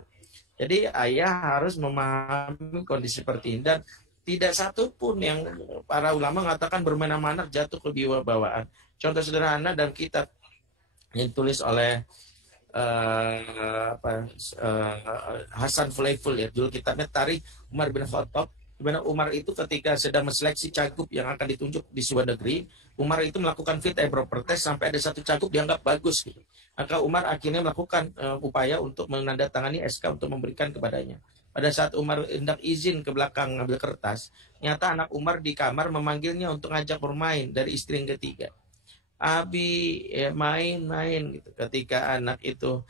Jadi ayah harus memahami kondisi seperti ini, dan tidak satu pun yang para ulama mengatakan bermain sama anak jatuh ke wibawa. Contoh sederhana dalam kitab yang ditulis oleh Hasan Flaiful ya, judul kitabnya Tarikh Umar bin Khattab. Di mana Umar itu ketika sedang menseleksi cagup yang akan ditunjuk di sebuah negeri, Umar itu melakukan fit and proper test sampai ada satu cagup dianggap bagus gitu. Maka Umar akhirnya melakukan upaya untuk menandatangani SK untuk memberikan kepadanya. Pada saat Umar hendak izin ke belakang ngambil kertas, nyata anak Umar di kamar memanggilnya untuk ngajak bermain dari istri yang ketiga. Abi main gitu. Ketika anak itu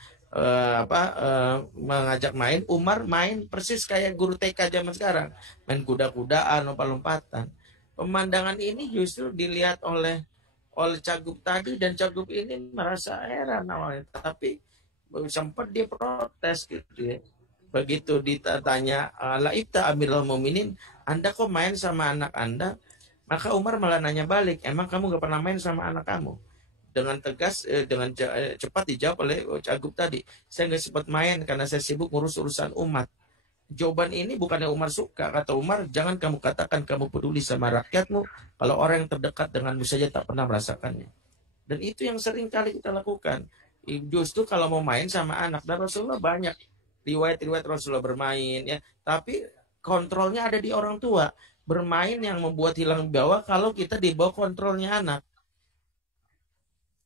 mengajak main, Umar main persis kayak guru TK zaman sekarang, main kuda-kudaan, lompat-lompatan. Pemandangan ini justru dilihat oleh cagup tadi, dan cagup ini merasa heran awalnya, tapi sempat dia protes gitu ya. Begitu ditanya, Laibta Amirul Mukminin, Anda kok main sama anak Anda? Maka Umar malah nanya balik, emang kamu gak pernah main sama anak kamu? Dengan tegas, dengan cepat dijawab oleh Cagup tadi, saya gak sempat main karena saya sibuk ngurus urusan umat. Jawaban ini bukannya Umar suka. Kata Umar, jangan kamu katakan kamu peduli sama rakyatmu kalau orang yang terdekat denganmu saja tak pernah merasakannya. Dan itu yang sering kali kita lakukan. Justru kalau mau main sama anak, dan Rasulullah banyak riwayat-riwayat Rasulullah bermain ya, tapi kontrolnya ada di orang tua. Bermain yang membuat hilang bawah kalau kita di bawah kontrolnya anak.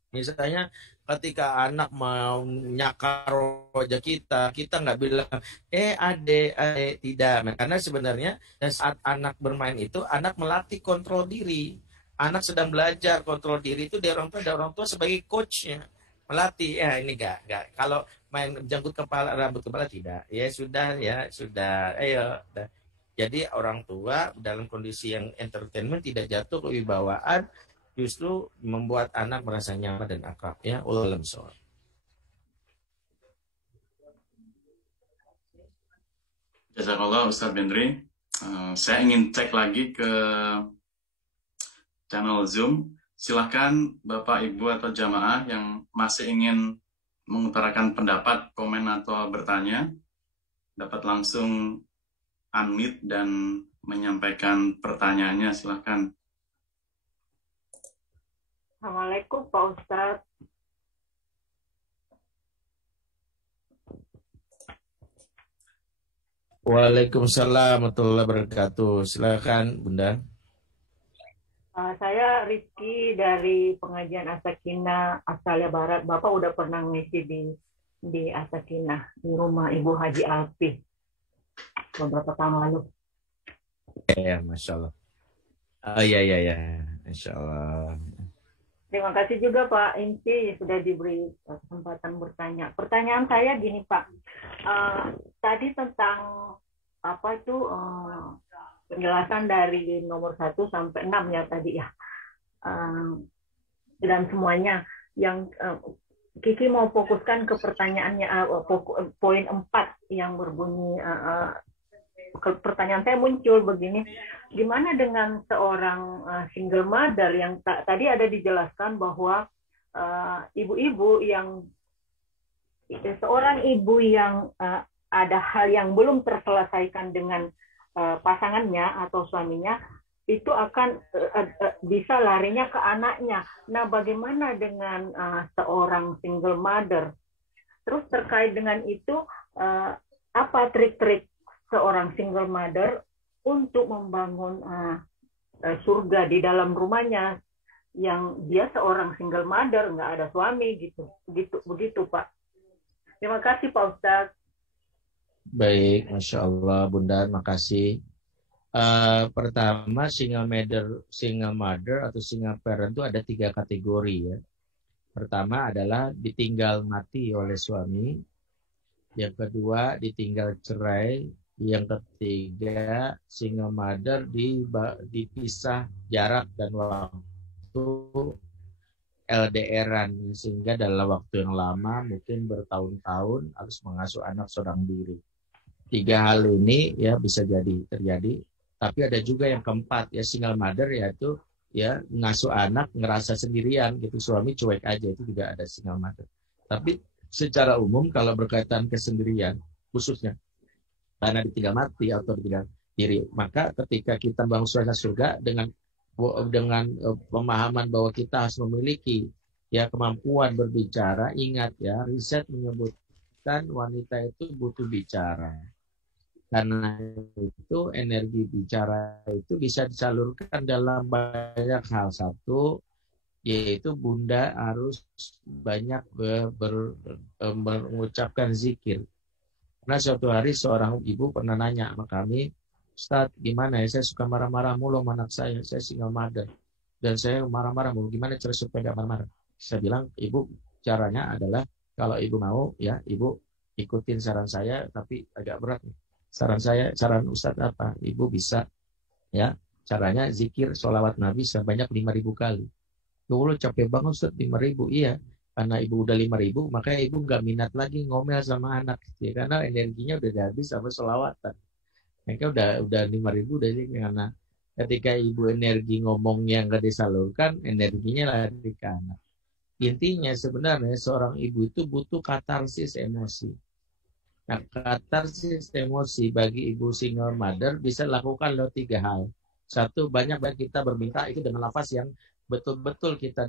Misalnya ketika anak mau nyakar wajah kita nggak bilang ade tidak, karena sebenarnya saat anak bermain itu anak melatih kontrol diri. Anak sedang belajar kontrol diri itu dari orang tua sebagai coachnya melatih. Ya ini enggak kalau main jangkut kepala, rambut kepala tidak. Ya sudah, ayo. Jadi orang tua dalam kondisi yang entertainment tidak jatuh kewibawaan, justru membuat anak merasa nyaman dan akrab. Ya, ulam soal. Jazakallah Ustadz Bendri. Saya ingin cek lagi ke channel Zoom. Silahkan Bapak, Ibu, atau jamaah yang masih ingin mengutarakan pendapat, komen, atau bertanya, dapat langsung unmute dan menyampaikan pertanyaannya. Silahkan. Assalamualaikum Pak Ustadz. Waalaikumsalam warahmatullahi wabarakatuh. Silakan Bunda. Saya Rizky dari pengajian As-Sakinah Australia Barat. Bapak udah pernah ngisi di As-Sakinah di rumah Ibu Haji Alfi beberapa tahun lalu. Ya, Masya Allah. Ya. Masya Allah. Terima kasih juga Pak Inci sudah diberi kesempatan bertanya. Pertanyaan saya gini Pak, tadi tentang apa itu penjelasan dari nomor 1 sampai 6 ya tadi ya, dan semuanya yang Kiki mau fokuskan ke pertanyaannya poin 4 yang berbunyi, pertanyaan saya muncul begini, gimana dengan seorang single mother yang tadi ada dijelaskan bahwa ibu-ibu yang seorang ibu yang ada hal yang belum terselesaikan dengan pasangannya atau suaminya, itu akan bisa larinya ke anaknya. Nah, bagaimana dengan seorang single mother? Terus terkait dengan itu, apa trik-trik seorang single mother untuk membangun surga di dalam rumahnya, yang dia seorang single mother, nggak ada suami begitu Pak. Terima kasih Pak Ustadz. Baik, Masya Allah Bunda, makasih. Pertama, single mother atau single parent itu ada 3 kategori ya. Pertama adalah ditinggal mati oleh suami. Yang kedua, ditinggal cerai. Yang ketiga, single mother dipisah jarak dan waktu LDR-an, sehingga dalam waktu yang lama, mungkin bertahun-tahun harus mengasuh anak seorang diri. 3 hal ini ya bisa terjadi. Tapi ada juga yang keempat ya, single mother, yaitu ya ngasuh anak ngerasa sendirian gitu, suami cuek aja, itu juga ada single mother. Tapi secara umum kalau berkaitan kesendirian, khususnya karena ditinggal mati atau ditinggal diri, maka ketika kita bangun suasana surga dengan pemahaman bahwa kita harus memiliki ya kemampuan berbicara. Ingat ya, riset menyebutkan wanita itu butuh bicara. Karena itu energi bicara itu bisa disalurkan dalam banyak hal. Satu, yaitu Bunda harus banyak mengucapkan zikir. Karena suatu hari seorang ibu pernah nanya sama kami, Ustadz, gimana ya, saya suka marah-marah mulu sama anak saya single mother. Dan saya marah-marah mulu, gimana cara supaya gak marah-marah? Saya bilang, ibu caranya adalah, kalau ibu mau, ya ibu ikutin saran saya, tapi agak berat nih. Saran Ustadz apa? Ibu bisa, ya caranya zikir sholawat Nabi sebanyak 5.000 kali. Dulu capek banget Ustadz, 5.000. Iya, Karena ibu udah 5.000, makanya ibu nggak minat lagi ngomel sama anak gitu ya, karena energinya udah habis sama selawatan. Mereka udah 5.000 udah sih, karena ketika ibu energi ngomong yang nggak disalurkan, energinya lari ke anak. Intinya sebenarnya seorang ibu itu butuh katarsis emosi. Nah, katarsis emosi bagi ibu single mother bisa lakukan lewat 3 hal. Satu, banyak kita berminta itu dengan lafaz yang betul-betul kita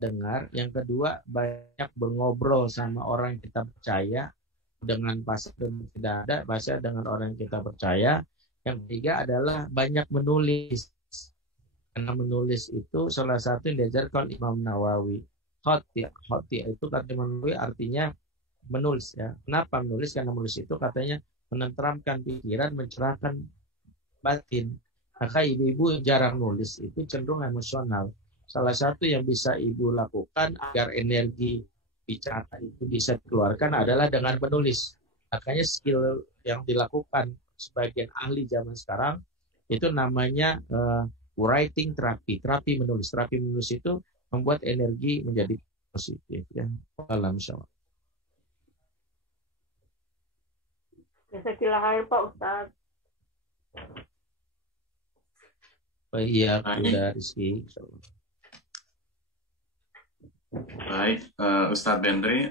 dengar. Yang kedua, banyak mengobrol sama orang yang kita percaya dengan bahasa tidak ada, bahasa dengan orang yang kita percaya. Yang ketiga adalah banyak menulis. Karena menulis itu salah satu yang diajarkan Imam Nawawi. Khoti itu kata Imam Nawawi artinya menulis ya. Kenapa menulis? Karena menulis itu katanya menenteramkan pikiran, mencerahkan batin. Maka ibu-ibu jarang nulis itu cenderung emosional. Salah satu yang bisa ibu lakukan agar energi bicara itu bisa dikeluarkan adalah dengan menulis. Makanya skill yang dilakukan sebagian ahli zaman sekarang itu namanya writing terapi menulis. Terapi menulis itu membuat energi menjadi positif ya. Alhamdulillah. Jazakallahu Pak Ustaz. Iya, udah Rizky. Baik, Ustadz Bendri,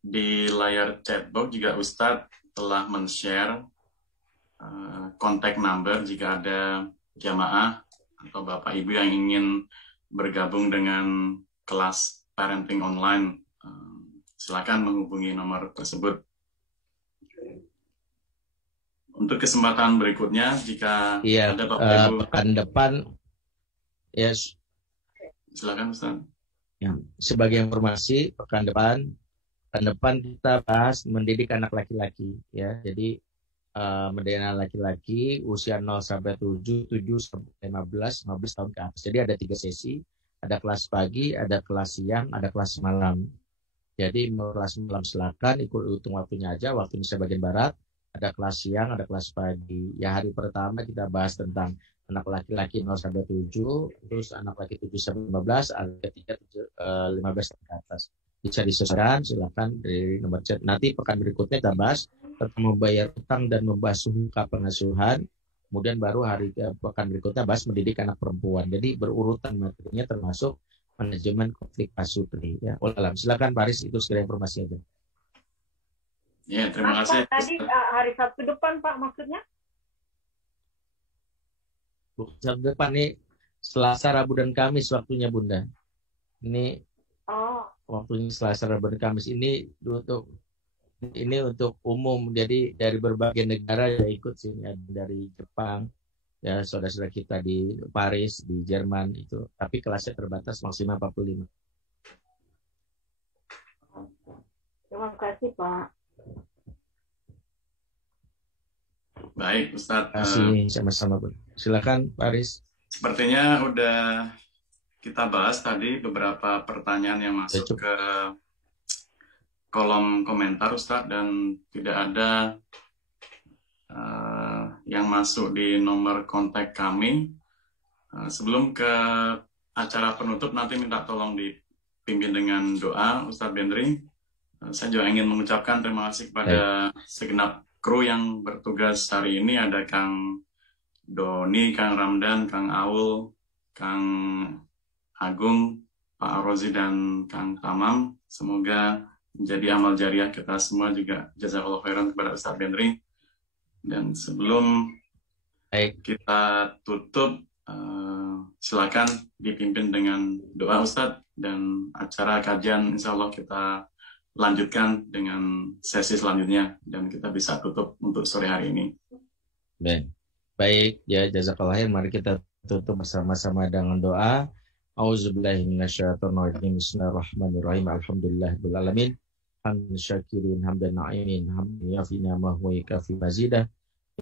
di layar chatbox juga Ustadz telah men-share kontak number jika ada jamaah atau Bapak Ibu yang ingin bergabung dengan kelas parenting online. Silakan menghubungi nomor tersebut. Untuk kesempatan berikutnya, jika ada Bapak Ibu pekan depan, ya silakan Ustaz. Ya, sebagai informasi, pekan depan kita bahas mendidik anak laki-laki ya. Jadi mendidik anak laki-laki usia 0 sampai 7 sampai 15 tahun ke atas. Jadi ada 3 sesi, ada kelas pagi, ada kelas siang, ada kelas malam. Jadi kelas malam silakan ikut hitung waktunya aja, waktu Indonesia bagian barat. Ada kelas siang, ada kelas pagi. Ya hari pertama kita bahas tentang anak laki-laki 0 sampai 7, terus anak laki 7 sampai 15, anak ketiga 15 ke atas. Bisa disesuaikan, silakan dari nomor chat. Nanti pekan berikutnya kita bahas tentang membayar utang dan membasuh muka pengasuhan. Kemudian baru pekan berikutnya bahas mendidik anak perempuan. Jadi berurutan materinya termasuk manajemen konflik pasutri. Ya, silakan Pak Aris, itu segala informasi aja. Ya, terima kasih. Pak, tadi hari Sabtu depan Pak maksudnya? Sabtu depan nih Selasa, Rabu dan Kamis waktunya Bunda. Ini waktunya Selasa, Rabu dan Kamis ini untuk umum. Jadi dari berbagai negara yang ikut sini, ada dari Jepang, ya saudara-saudara kita di Paris, di Jerman itu. Tapi kelasnya terbatas maksimal 45. Terima kasih Pak. Baik, Ustadz. Terima kasih, sama-sama. Silakan, Pak Aris. Sepertinya udah kita bahas tadi beberapa pertanyaan yang masuk ke kolom komentar, Ustadz, dan tidak ada yang masuk di nomor kontak kami. Sebelum ke acara penutup, nanti minta tolong dipimpin dengan doa, Ustadz Bendri. Saya juga ingin mengucapkan terima kasih kepada segenap kru yang bertugas hari ini. Ada Kang Doni, Kang Ramdan, Kang Aul, Kang Agung, Pak Rozi, dan Kang Tamam. Semoga menjadi amal jariah kita semua juga. Jazakallahu khairan kepada Ustadz Bendri. Dan sebelum kita tutup, silakan dipimpin dengan doa Ustadz, dan acara kajian insya Allah kita lanjutkan dengan sesi selanjutnya dan kita bisa tutup untuk sore hari ini. Baik ya, jazakallahu khair. Mari kita tutup bersama-sama dengan doa. Auzubillahi minasyaitonirrajim. Bismillahirrahmanirrahim. Alhamdulillahirabbil alamin. Hamdan syakirin, hamdan na'imin, hamdan yafina ma huwa kafi mazidah.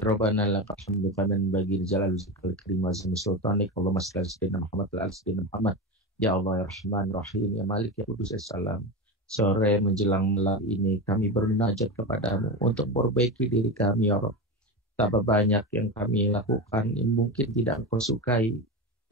Rabbana lakal hamdu kaman bagi jalal zikral karim wa azmi sultanik. Allahumma shalli ala sayyidina Muhammad wa ala sayyidina Muhammad. Ya Allah ya Rahman Rahim ya Malik ya Qudus Assalam. Sore menjelang malam ini kami bermunajat kepadamu untuk memperbaiki diri kami ya Rabb. Betapa banyak yang kami lakukan yang mungkin tidak Engkau sukai.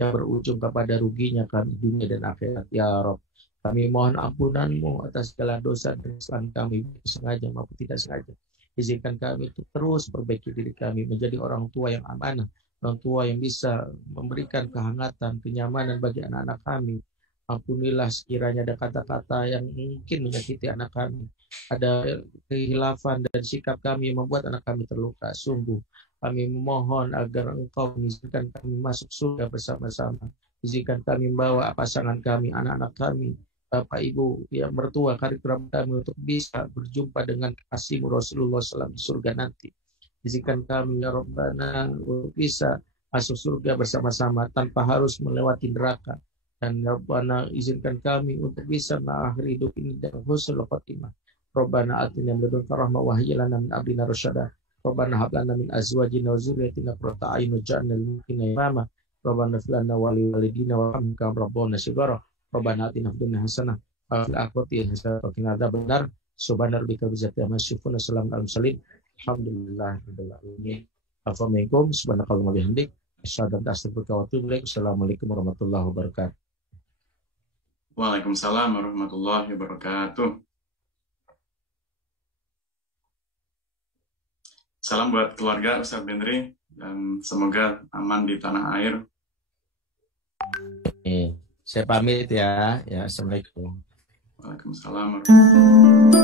yang berujung kepada ruginya kami dunia dan akhirat. Ya Rabb, kami mohon ampunan-Mu atas segala dosa dan kesalahan kami, sengaja maupun tidak sengaja. Izinkan kami untuk terus perbaiki diri kami, menjadi orang tua yang amanah, orang tua yang bisa memberikan kehangatan, kenyamanan bagi anak-anak kami. Ampunilah sekiranya ada kata-kata yang mungkin menyakiti anak kami, ada kehilafan dan sikap kami yang membuat anak kami terluka. Sungguh kami memohon agar Engkau mengizinkan kami masuk surga bersama-sama. Izinkan kami membawa pasangan kami, anak-anak kami, Bapak Ibu yang mertua, karib kami untuk bisa berjumpa dengan kasih-Mu Rasulullah SAW di surga nanti. Izinkan kami ya Rabbana untuk bisa masuk surga bersama-sama tanpa harus melewati neraka. Dan ya Rabbana izinkan kami untuk bisa mengakhiri hidup ini dengan husnul khotimah. Rabbana atina min ladunka rahmah wa hayyi lana min amrina rasyada. Rabbana hab lana min azwajina wa dzurriyyatina qurrata a'yun waj'alna lil muttaqina imama. Rabbana ighfir lana wa li walidina warhamna rabbana shighara. Rabbana atina fid dunya hasanah wa fil akhirati hasanah wa qina adzabannar. Subhana rabbika rabbil izzati amma yasifun wa salamun alal mursalin. Alhamdulillahirabbil alamin. Assalamualaikum subhanakallahumma wa bihamdik asyhadu an la ilaha illa anta astaghfiruka wa atubu ilaik. Assalamualaikum warahmatullahi wabarakatuh. Waalaikumsalam warahmatullahi wabarakatuh. Salam buat keluarga Ustadz Bendri dan semoga aman di tanah air. Saya pamit ya. Ya, assalamualaikum. Waalaikumsalam warahmatullahi wabarakatuh.